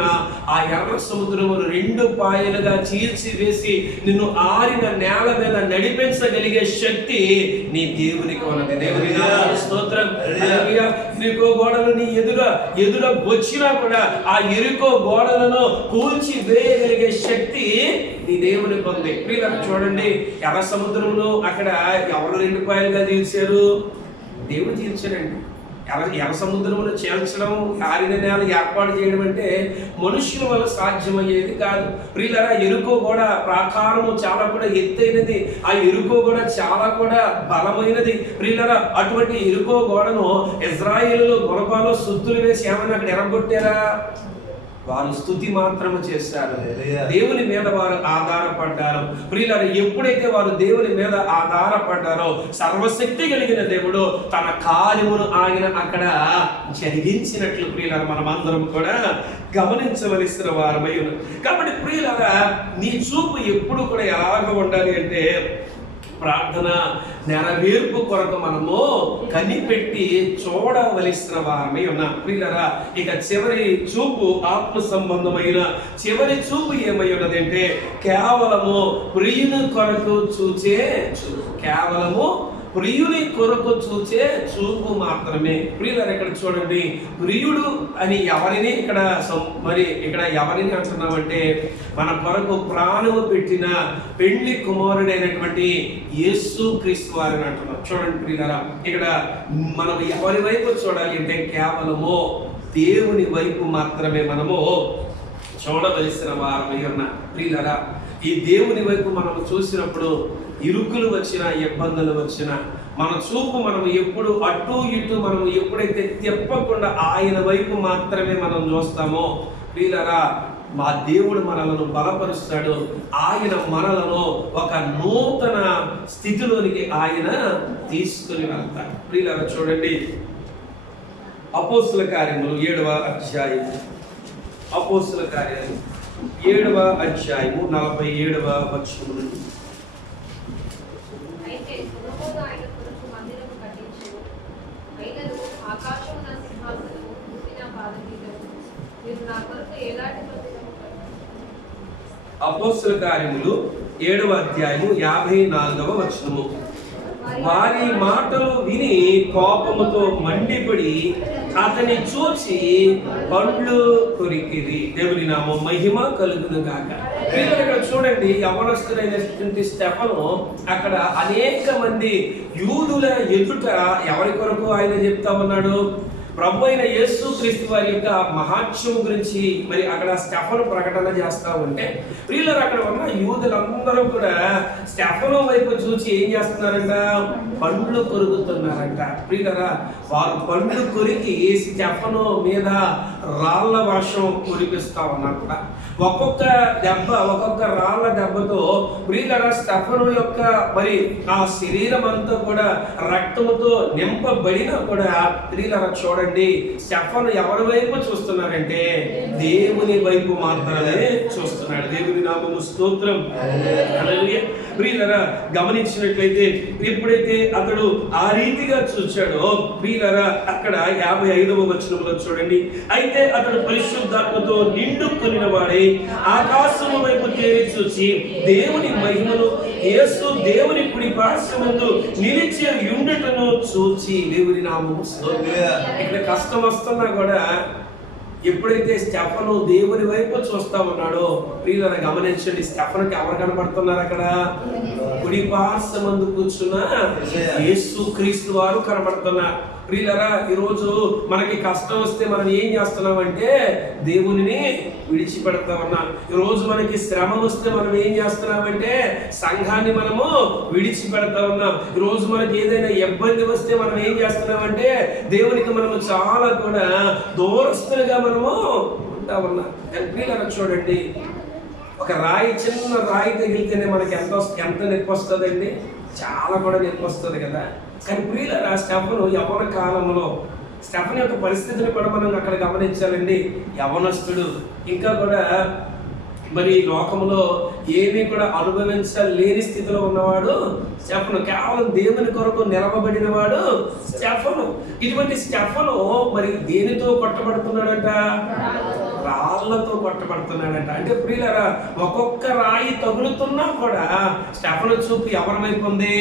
ఆ ఎర్ర సముద్రము 2 పాయలుగా చీల్చివేసి నిన్ను ఆరిన నేల మీద నడిపించగలిగే శక్తి నీ దేవునికి ఉన్నది. దేవుని స్తోత్రం. ఎరుకో గోడలు నీ ఎదుర వచ్చినా కూడా ఆ ఎరుకో గోడలను కూల్చి వేయగలిగే శక్తి నీ దేవునికి ఉంది. ప్రియులారా చూడండి, ఎర్ర సముద్రంలో అక్కడ ఎవరు 2 పాయలుగా తీర్చారు? దేవుడు తీర్చాడండి. ఎర్ర సముద్రమును చేల్చడం, ఆరిన నేల ఏర్పాటు చేయడం అంటే మనుషుల వల్ల సాధ్యమయ్యేది కాదు. ప్రియులారా, ఎరుకో కూడా ప్రాకారము చాలా కూడా ఎత్తైనది, ఆ ఎరుకో కూడా చాలా కూడా బలమైనది. ప్రియులారా, అటువంటి ఎరుకో గోడను ఇజ్రాయేలులో గుణపాలో సుత్తులు వేసి ఏమన్నా అక్కడ ఎరగొట్టారా? వారు స్తుతి మాత్రము చేశారు, దేవుని మీద వారు ఆధారపడ్డారు. ప్రియులారా, ఎప్పుడైతే వారు దేవుని మీద ఆధారపడ్డారో సర్వశక్తి కలిగిన దేవుడు తన కార్యమును ఆయన అక్కడ జరిగించినట్లు ప్రియులారా మనం అందరం కూడా గమనించవలసిన వారమై ఉన్నాం. కాబట్టి ప్రియులారా, నీ చూపు ఎప్పుడు కూడా ఎలాగ ఉండాలి అంటే ప్రార్థన నెరవేర్పు కొరకు మనము కనిపెట్టి చూడవలసిన వారమై ఉన్నాం. ప్రియులారా, ఇక చివరి చూపు ఆత్మ సంబంధమైన చివరి చూపు ఏమై ఉన్నది అంటే కేవలము ప్రియుని కొరకు చూచే చూపు, కేవలము ప్రియుని కొరకు చూచే చూపు మాత్రమే. ప్రియులారా, ఇక్కడ చూడండి, ప్రియుడు అని ఎవరిని ఇక్కడ ఎవరిని అంటున్నామంటే మన కొరకు ప్రాణము పెట్టిన పెండ్లి కుమారుడైనటువంటి యేసు క్రీస్తు వారిని అంటున్నాం. చూడండి ప్రియులారా, ఇక్కడ మనం ఎవరి వైపు చూడాలి అంటే కేవలము దేవుని వైపు మాత్రమే మనము చూడవలసిన వారమై ఉన్నా. ప్రియులారా, ఈ దేవుని వైపు మనం చూసినప్పుడు ఇరుకులు వచ్చినా, ఇబ్బందులు వచ్చినా, మన చూపు మనం ఎప్పుడు అటు ఇటు మనం ఎప్పుడైతే తిప్పకుండా ఆయన వైపు మాత్రమే మనం చూస్తామో ప్రియులారా, మా దేవుడు మనలను బలపరుస్తాడు. ఆయన మనలను ఒక నూతన స్థితిలోనికి ఆయన తీసుకుని వెళ్తాడు. ప్రియులారా, చూడండి అపోస్తుల కార్యములు 7వ అధ్యాయం, అపోస్తుల కార్యాలు 7వ అధ్యాయము 47వ వచనము. అపోస్తుల కార్యములు 7వ అధ్యాయము 54వ వచనము. వారి మాటలు విని కోపముతో మండిపడి అతని చూసి పండ్లు కొరికిరి. దేవుని నామం మహిమ కలుగును గాక. ఇక్కడ చూడండి, యవనస్తుడైనటువంటి స్టెఫను అక్కడ అనేక మంది యూదుల ఎదుట ఎవరి కొరకు ఆయన చెప్తా ఉన్నాడు? ప్రభు అయిన యేసు క్రీస్తు వారి యొక్క మహాత్మ్యం గురించి మరి అక్కడ స్టెఫను ప్రకటన చేస్తా ఉంటే ప్రియులారా, అక్కడ ఉన్న యూదులందరూ కూడా స్టెఫను వైపు చూసి ఏం చేస్తున్నారంట? పండ్లు కొరుకుతున్నారంట. ప్రియులారా, వారు పండ్లు కొరికి స్టెఫను మీద రాళ్ల వర్షం కురిపిస్తా ఉన్నట్ట. ఒక్కొక్క దెబ్బ, ఒక్కొక్క రాళ్ల దెబ్బతో ప్రియులారా స్టెఫను యొక్క మరి ఆ శరీరం అంతా కూడా రక్తముతో నింపబడినా కూడా ప్రియులారా చూడండి, స్టెఫను ఎవరి వైపు చూస్తున్నారంటే దేవుని వైపు మాత్రమే చూస్తున్నాడు. దేవుని నామము స్తోత్రం. హల్లెలూయా. ప్రియులారా, గమనించినట్లయితే ఎప్పుడైతే అతడు ఆ రీతిగా చూచాడో ప్రియులారా అక్కడ 55వ వచనంలో చూడండి, అయితే అతడు పరిశుద్ధాత్మతో నిండుకొనిన వాడై ఆకాశము వైపు తేరి చూసి దేవుని మహిమను, యేసు దేవుని కుడి పార్శ్వమందు నిలిచి ఉండుటను చూచి. దేవుని నామము స్తోత్రం. ఇక్కడ కష్టం వస్తున్నా కూడా ఎప్పుడైతే స్టెఫను దేవుని వైపు చూస్తా ఉన్నాడో ప్రియులారా గమనించండి, స్టెఫనుకి ఎవరు కనబడుతున్నారు? అక్కడ కుడి పార్శ్వమందు కూర్చున్న యేసు క్రీస్తు వారు కనబడుతున్నారు. ప్రియులారా, ఈరోజు మనకి కష్టం వస్తే మనం ఏం చేస్తున్నామంటే దేవునిని విడిచిపెడతా ఉన్నాం. ఈరోజు మనకి శ్రమ వస్తే మనం ఏం చేస్తున్నామంటే సంఘాన్ని మనము విడిచిపెడతా ఉన్నాం. ఈరోజు మనకి ఏదైనా ఇబ్బంది వస్తే మనం ఏం చేస్తున్నామంటే దేవునికి మనము చాలా కూడా దూరస్తులుగా మనము ఉంటా ఉన్నాం. ప్రియులారా చూడండి, ఒక రాయి, చిన్న రాయి తగిలితేనే మనకి ఎంత నొప్పి వస్తుందండి? చాలా కూడా నొప్పి వస్తుంది కదా. కానీ ప్రియులారా, స్టెఫను యవ్వన కాలంలో స్టెఫను యొక్క పరిస్థితిని కూడా మనం అక్కడ గమనించాలండి. యవ్వనస్తుడు, ఇంకా కూడా మరి లోకంలో ఏమీ కూడా అనుభవించలేని స్థితిలో ఉన్నవాడు స్టెఫను. కేవలం దేవుని కొరకు నిలవబడిన వాడు స్టెఫను. ఇటువంటి స్టెఫను మరి దేనితో కొట్టబడుతున్నాడంట? రాళ్లతో కొట్టబడుతున్నాడంట. అంటే ప్రియులారా, ఒక్కొక్క రాయి తగులుతున్నా కూడా స్టెఫను చూపు ఎవరి వైపు ఉంది?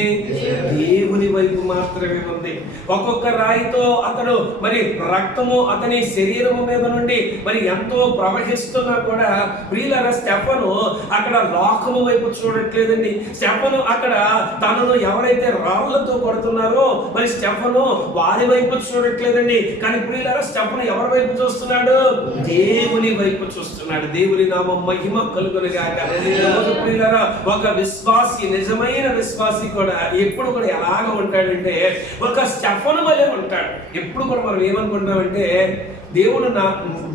దేవుని వైపు మాత్రమే ఉంది. ఒక్కొక్క రాయితో అతడు మరి రక్తము అతని శరీరము మీద నుండి మరి ఎంతో ప్రవహిస్తున్నా కూడా ప్రియులారా, స్టెఫను అక్కడ లోకము వైపు చూడట్లేదండి. స్టెఫను అక్కడ తనను ఎవరైతే రాళ్లతో కొడుతున్నారో మరి స్టెఫను వారి వైపు చూడట్లేదండి. కానీ ప్రియులారా, స్టెఫను ఎవరి వైపు చూస్తున్నాడు? దేవుని వైపు చూస్తున్నాడు. దేవుని నామం మహిమ కలుగును గాక. ప్రియులారా, ఒక విశ్వాసి, నిజమైన విశ్వాసి కూడా ఎప్పుడు కూడా ఎలాగ ఉంటాడంటే ఒక స్టెఫను వలె ఉంటాడు. ఎప్పుడు కూడా మనం ఏమనుకుంటామంటే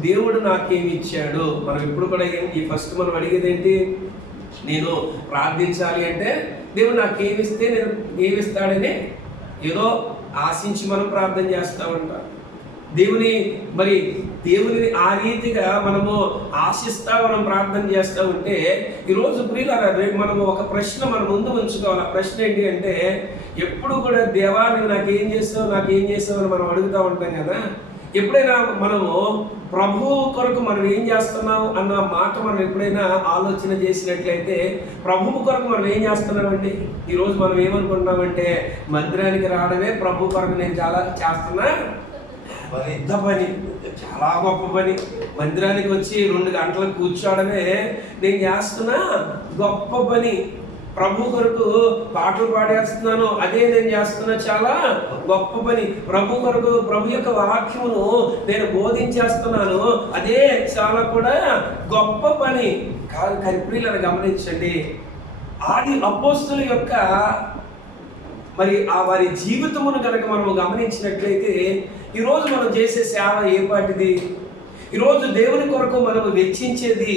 దేవుడు నాకేమి ఇచ్చాడు. మనం ఎప్పుడు కూడా ఫస్ట్ మనం అడిగేది ఏంటి? నేను ప్రార్థించాలి అంటే దేవుడు నాకేమిస్తే నేను ఏమిస్తాడని ఏదో ఆశించి మనం ప్రార్థన చేస్తూ ఉంటాం. దేవుని ఆ రీతిగా మనము ఆశిస్తా మనం ప్రార్థన చేస్తూ ఉంటే ఈరోజు ప్రియులారా, రేపు మనము ఒక ప్రశ్న మన ముందు ఉంచుకోవాలి. ఆ ప్రశ్న ఏంటి అంటే, ఎప్పుడు కూడా దేవా నువ్వు నాకేం చేస్తావు అని మనం అడుగుతూ ఉంటాం కదా. ఎప్పుడైనా మనము ప్రభు కొరకు మనం ఏం చేస్తున్నాం అన్న మాట మనం ఎప్పుడైనా ఆలోచన చేసినట్లయితే, ప్రభువు కొరకు మనం ఏం చేస్తున్నామండి? ఈరోజు మనం ఏమనుకుంటున్నామంటే, మందిరానికి రావడమే ప్రభు కొరకు నేను చాలా చేస్తున్నా పెద్ద పని, చాలా గొప్ప పని. మందిరానికి వచ్చి 2 గంటలకు కూర్చోవడమే నేను చేస్తున్నా గొప్ప పని. ప్రభు కొరకు పాటలు పాడేస్తున్నాను, అదే నేను చేస్తున్నా చాలా గొప్ప పని. ప్రభు కొరకు ప్రభు యొక్క వాక్యమును నేను బోధించేస్తున్నాను, అదే చాలా కూడా గొప్ప పని కాదు. కానీ ప్రియులను గమనించండి, ఆది అపోస్తుల యొక్క మరి వారి జీవితమును కనుక మనము గమనించినట్లయితే ఈరోజు మనం చేసే సేవ ఏ పాటిది? ఈరోజు దేవుని కొరకు మనము వెచ్చించేది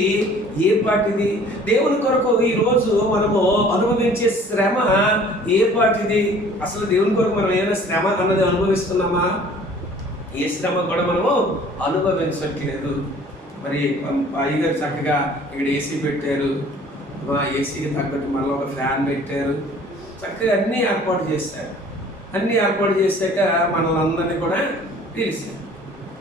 ఏ పాటిది? దేవుని కొరకు ఈరోజు మనము అనుభవించే శ్రమ ఏ పాటిది? అసలు దేవుని కొరకు మనం ఏమైనా శ్రమ అన్నది అనుభవిస్తున్నామా? ఏ శ్రమ కూడా మనము అనుభవించట్లేదు. మరి అయ్యగారు చక్కగా ఇక్కడ ఏసీ పెట్టారు, ఏసీకి తగ్గట్టు మళ్ళీ ఒక ఫ్యాన్ పెట్టారు, చక్కగా అన్నీ ఏర్పాటు చేశారు. అన్నీ ఏర్పాటు చేశాక మనల్ని అందరినీ కూడా పిలిచారు.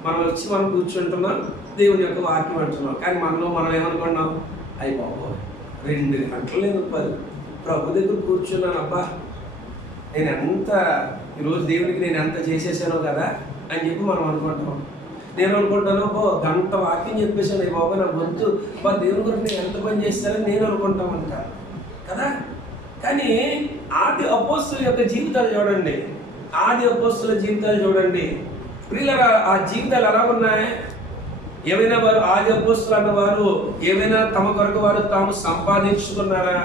మనం వచ్చి మనం కూర్చుంటున్నాం, దేవుని యొక్క వాక్యం అంటున్నాం. కానీ మనం ఏమనుకున్నాం? అయ్యి బాబు 2 గంటలు నేను ప్రభు దగ్గర కూర్చున్నాను, అబ్బా నేను ఈరోజు దేవునికి నేను ఎంత చేసేసానో కదా అని చెప్పి మనం అనుకుంటాం. నేను అనుకుంటాను, గంట వాక్యం చెప్పేసాను, అయ్యి బాబు నా గొంతు దేవుని గురించి నేను ఎంత పని చేస్తానని నేను అనుకుంటామంట కదా. కానీ ఆది అపోస్తుల యొక్క జీవితాలు చూడండి, ప్రియులారా, ఆ జీవితాలు ఎలా ఉన్నాయి? ఏమైనా వారు ఆది అపోస్తులు అన్నవారు ఏమైనా తమ కొరకు వారు తాము సంపాదించుకున్నారా?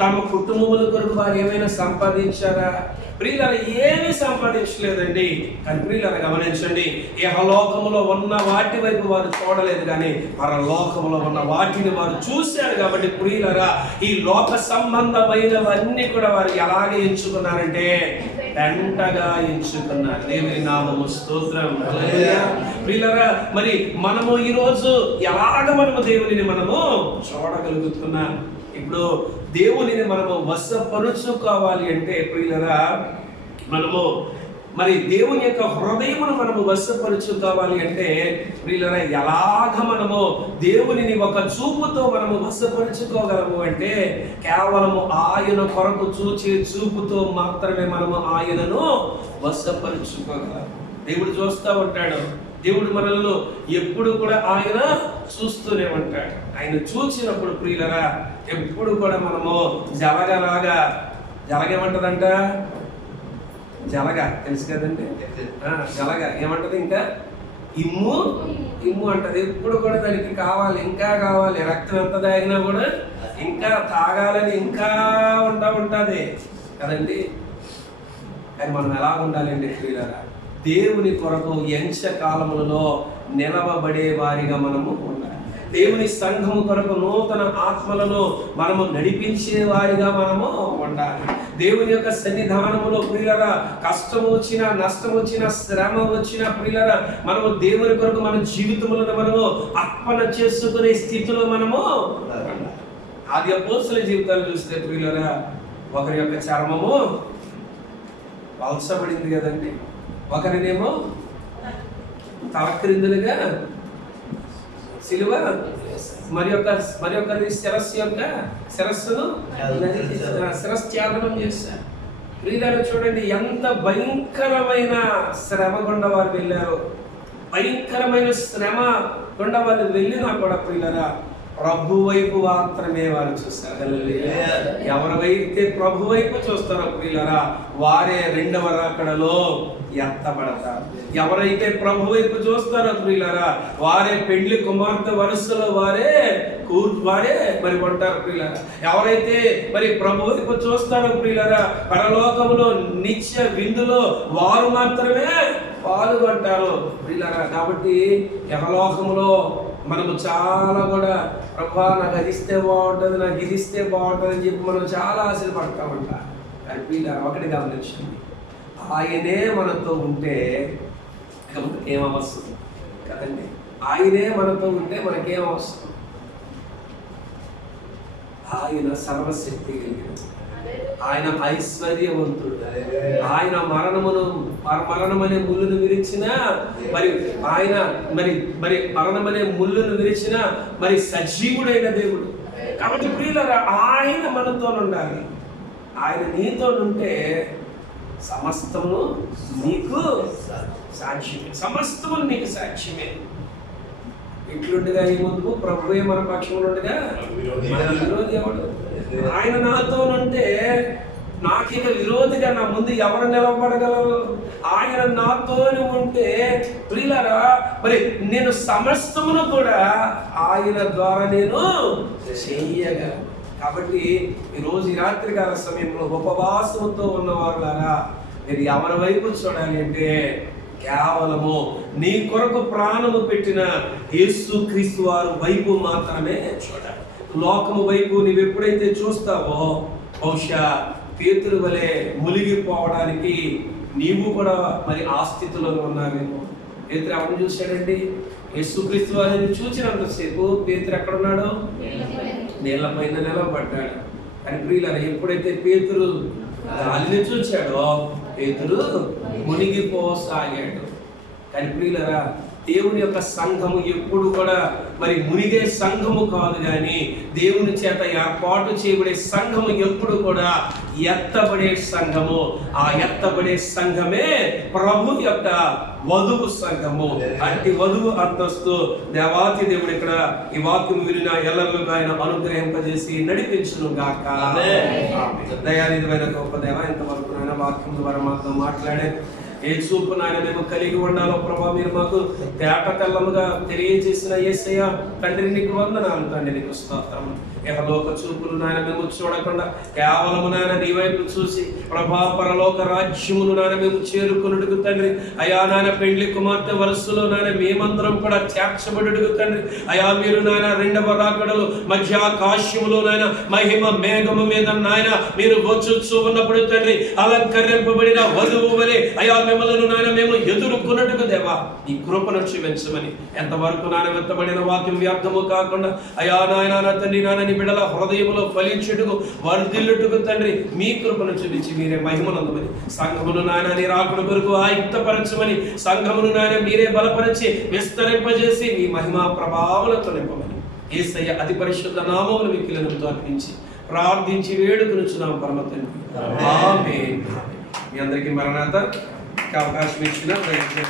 తమ కుటుంబముల కొరకు వారు ఏమైనా సంపాదించారా? ప్రియులారా, ఏమీ సంపాదించలేదండి. కానీ ప్రియులారా గమనించండి, ఇహలోకములో ఉన్న వాటి వైపు వారు చూడలేదు, కానీ పరలోకములో ఉన్న వాటిని వారు చూశారు. కాబట్టి ప్రియులారా, ఈ లోక సంబంధమైనవన్నీ కూడా వారు ఎలాగే ఎంచుకున్నారంటే పెంటగా ఎంచుకున్నారు. దేవుని నామము స్తోత్రం. ప్రియులారా, మరి మనము ఈరోజు ఎలాగ దేవునిని మనము చూడగలుగుతున్నాం? ఇప్పుడు దేవునిని మనము వశపరుచుకోవాలి అంటే ప్రియులారా, మనము మరి దేవుని యొక్క హృదయమును మనము వశపరుచుకోవాలి అంటే ప్రియులారా, ఎలాగ మనము దేవునిని ఒక చూపుతో మనము వశపరుచుకోగలము అంటే కేవలము ఆయన కొరకు చూచే చూపుతో మాత్రమే మనము ఆయనను వశపరుచుకోగలము. దేవుడు చూస్తూ ఉంటాడు, దేవుడు మనల్ని ఎప్పుడు కూడా ఆయన చూస్తూనే ఉంటాడు. ఆయన చూసినప్పుడు ప్రియులరా ఎప్పుడు కూడా మనము జలగేమంటదంట, జలగ తెలుసు కదండి, జలగ ఏమంటది, ఇంకా ఇమ్ము అంటది. ఎప్పుడు కూడా దానికి కావాలి, ఇంకా కావాలి. రక్తం ఎంత తాగినా కూడా ఇంకా తాగాలని ఇంకా ఉంటుంది కదండి. కానీ మనం ఎలా ఉండాలండి ప్రియులరా? దేవుని కొరకు ఎంచకాలములలో నిలవబడే వారిగా మనము ఉండాలి. దేవుని సంఘము కొరకు నూతన ఆత్మలను మనము నడిపించే వారిగా మనము ఉండాలి. దేవుని యొక్క సన్నిధానములో ప్రియులరా కష్టం వచ్చినా, నష్టం వచ్చినా, శ్రమ వచ్చినా ప్రియులరా మనము దేవుని కొరకు మన జీవితములను మనము అర్పణ చేసుకునే స్థితిలో మనము ఉండాలి. ఆది అపోస్తలుల జీవితాలు చూస్తే ప్రియులరా ఒకరి యొక్క చర్మము పల్చబడింది కదండి, ఒకరినేమో తలక్రిందులుగా సిలువ మరి యొక్క శిరస్సును శిరస్త్యాగనం చేశారు. ప్రియులారా చూడండి, ఎంత భయంకరమైన శ్రమ గుండా వారు వెళ్ళారు. భయంకరమైన శ్రమ గుండా వారు వెళ్ళినా కూడా ప్రియులారా ప్రభు వైపు మాత్రమే వారు చూస్తారు. ఎవరైతే ప్రభు వైపు చూస్తారో ప్రియులారా వారే రెండవ రాకడలో ఎత్తబడతారు. ఎవరైతే ప్రభు వైపు చూస్తారో ప్రియులారా వారే పెండ్లి కుమార్తె వరుసలో వారే మరి ఉంటారు ప్రియులారా. ఎవరైతే మరి ప్రభు వైపు చూస్తారో ప్రియులారా పరలోకములో నిత్య విందులో వారు మాత్రమే పాల్గొంటారు ప్రియులారా. కాబట్టి యహలోకములో మనము చాలా కూడా ప్రభా నాకు అది ఇస్తే బాగుంటుంది, నాకు ఇది ఇస్తే బాగుంటుంది అని చెప్పి మనం చాలా ఆశలు పడతామంట. కానీ ప్రియులారా ఒకటి గమనించండి, ఆయనే మనతో ఉంటే ఏమవసరం కదండి. ఆయనే మనతో ఉంటే మనకేం అవసరం? ఆయన సర్వశక్తి కలిగిన, ఆయన ఐశ్వర్యవంతుడు, ఆయన మరణమనే ముళ్ళును విరిచిన ఆయన మరణమనే ముళ్ళును విరిచిన సజీవుడైన దేవుడు. కాబట్టి ప్రియులారా ఆయన మనతో ఉండాలి. ఆయన నీతో ఉంటే సమస్తము నీకు సాక్ష్యమే, సమస్తము నీకు సాక్ష్యమే. ఇట్లుండగా ఈ ముందు ప్రభువే మన పక్షంలో ఉండగా విరోధి ఎవడు? ఆయన నాతో ఉంటే నాకిక విరోధిగా నా ముందు ఎవరు నిలబడగలరు? ఆయన నాతో ఉంటే ప్రియులారా మరి నేను సమస్తమును కూడా ఆయన ద్వారా నేను చెయ్యగలను. కాబట్టి ఈరోజు ఈ రాత్రికాల సమయంలో ఉపవాసంతో ఉన్నవారులారా మీరు ఎవరి వైపు చూడాలి అంటే కేవలము నీ కొరకు ప్రాణము పెట్టిన యేసుక్రీస్తు వారి వైపు మాత్రమే చూడాలి. లోకము వైపు నీవు ఎప్పుడైతే చూస్తావో బహుశా పేతురు వలె మునిగిపోవడానికి నీవు కూడా మరి ఆ స్థితిలో ఉన్నావేమో. పేతురు ఎవరిని చూశాడండి? యేసుక్రీస్తు వారిని చూసినంతసేపు పేతురు ఎక్కడున్నాడు? నీళ్ళ పైన నిలబడ్డాడు. కానీ ప్రియులారా ఎప్పుడైతే పేతురు గాలిని చూశాడో పేతురు మునిగిపోసాగాడు. కానీ ప్రియులారా దేవుని యొక్క సంఘము ఎప్పుడు కూడా మరి మునిగే సంఘము కాదు, కానీ దేవుని చేత ఏర్పాటు చేయబడే సంఘము ఎప్పుడు కూడా ఎత్తబడే సంఘము. ఆ ఎత్తబడే సంఘమే ప్రభు యొక్క వధువు సంఘము. అట్టి వధువు అంతస్తు దేవాతి దేవుడు ఇక్కడ ఈ వాక్యం వినిన ఎల్లర్లుగా ఆయన అనుగ్రహింపజేసి నడిపించును గాక. దయానిధమైన గొప్ప దేవ, ఇంతవరకు నాయన వాక్యం ద్వారా మాతో మాట్లాడే ఏ చూపు నాయన మేము కలిగి ఉండాలో ప్రభా మీరు మాకు తేట తెల్లముగా తెలియజేసిన యేసయ్య తండ్రి నీకు వందనాలు తండ్రి, నీకు స్తోత్రం. ఇహలోక చూపులు నాయన మేము చూడకుండా కేవలము నాయన నీ వైపు చూసి ప్రభా పరలోక రాజ్యమును నాయన మేము చేరుకున్నట్టుకు తండ్రి. అయా నాయన పెండ్లి కుమార్తె వరుసలో నాయన మేమందరం కూడా చేర్చబడుటకు తండ్రి. అయా మీరు నాయన రెండవ రాకడలు మధ్యాకాశములో నాయన మహిమ మేఘము మీద నాయన మీరు వచ్చుచూ ఉన్నప్పుడు తండ్రి అలంకరింపబడిన వధువు వలె అయా మిమ్మల్ని నాయన మేము ఎదుర్కొన్నట్టుకు దేవా ఈ కృపను చూపించమని, ఎంతవరకు నాయన వెత్తబడిన వాక్యం వ్యర్థము కాకుండా అయా నాయన తండ్రి నాయన బిడ్డల హృదయములో ఫలించుటకు వర్ధిల్లుటకు తండ్రి మీ కృపను చూపించి మీరే మహిమనందమని, సంఘమును నాయన నీ రాకడ కొరకు ఆయుక్తపరచమని, సంఘమును నాయన మీరే బలపరిచి విస్తరింపజేసి మీ మహిమా ప్రభావాలతో నింపమని యేసయ్య అతి పరిశుద్ధ నామమును మిక్కిలనుతో అర్పించి ప్రార్థించి వేడుకొనుచున్నాం పరమ తండ్రి. ఆమేన్. మీ అందరికీ మరణాత అవకాశం ఇచ్చిన